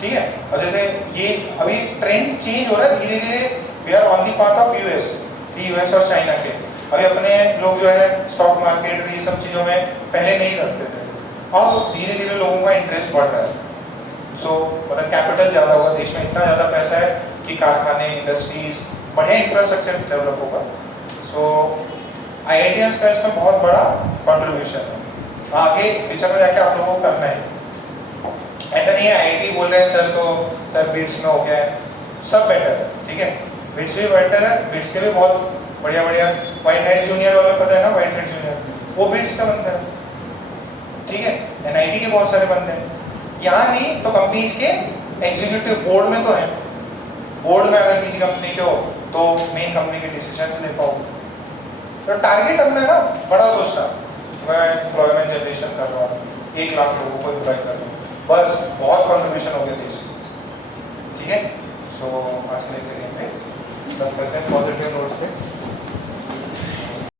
ठीक है, और जैसे ये अभी ट्रेंड चेंज हो रहा है धीरे धीरे, we are on the path of US और चाइना के। अभी अपने लोग जो है स्टॉक मार्केट ये सब चीज़ों में पहले नहीं रखते थे, और धीरे धीरे लोगों का इंटरेस्ट बढ़ रहा है। सो मतलब कैपिटल ज़्यादा होगा देश में, इतना ज़्यादा पैसा है कि कारखाने, इंडस्ट्रीज, बढ़िया इंफ्रास्ट्रक्चर डेवलप होगा। सो IITians का इसमें बहुत बड़ा कंट्रीब्यूशन है, आगे फ्यूचर में जाके आप लोगों को करना है। ऐसा नहीं है IIT बोल रहे हैं सर तो सर बिट्स में हो गया है, सब बेटर है। ठीक है, बिट्स भी बेटर है, बिट्स के भी बहुत बढ़िया व्हाइट हेड जूनियर वाला पता है ना, व्हाइट हेड जूनियर, वो बिट्स का बनता है। ठीक है, NIT के बहुत सारे बनते हैं, यहाँ नहीं तो कंपनीज के एग्जीक्यूटिव बोर्ड में तो है। बोर्ड में अगर किसी कंपनी के हो तो मेन कंपनी के डिसीजन ले पाओ। तो टारगेट हमने ना बड़ा सोचना, मैं एम्प्लॉयमेंट जनरेशन कर रहा हूँ, 1 लाख लोगों को एम्प्लॉय कर दो, बस बहुत कंट्रीब्यूशन हो गया देश को, ठीक है। सो आज के लेक्चर पे बंद करते हैं पॉजिटिव नोट पे।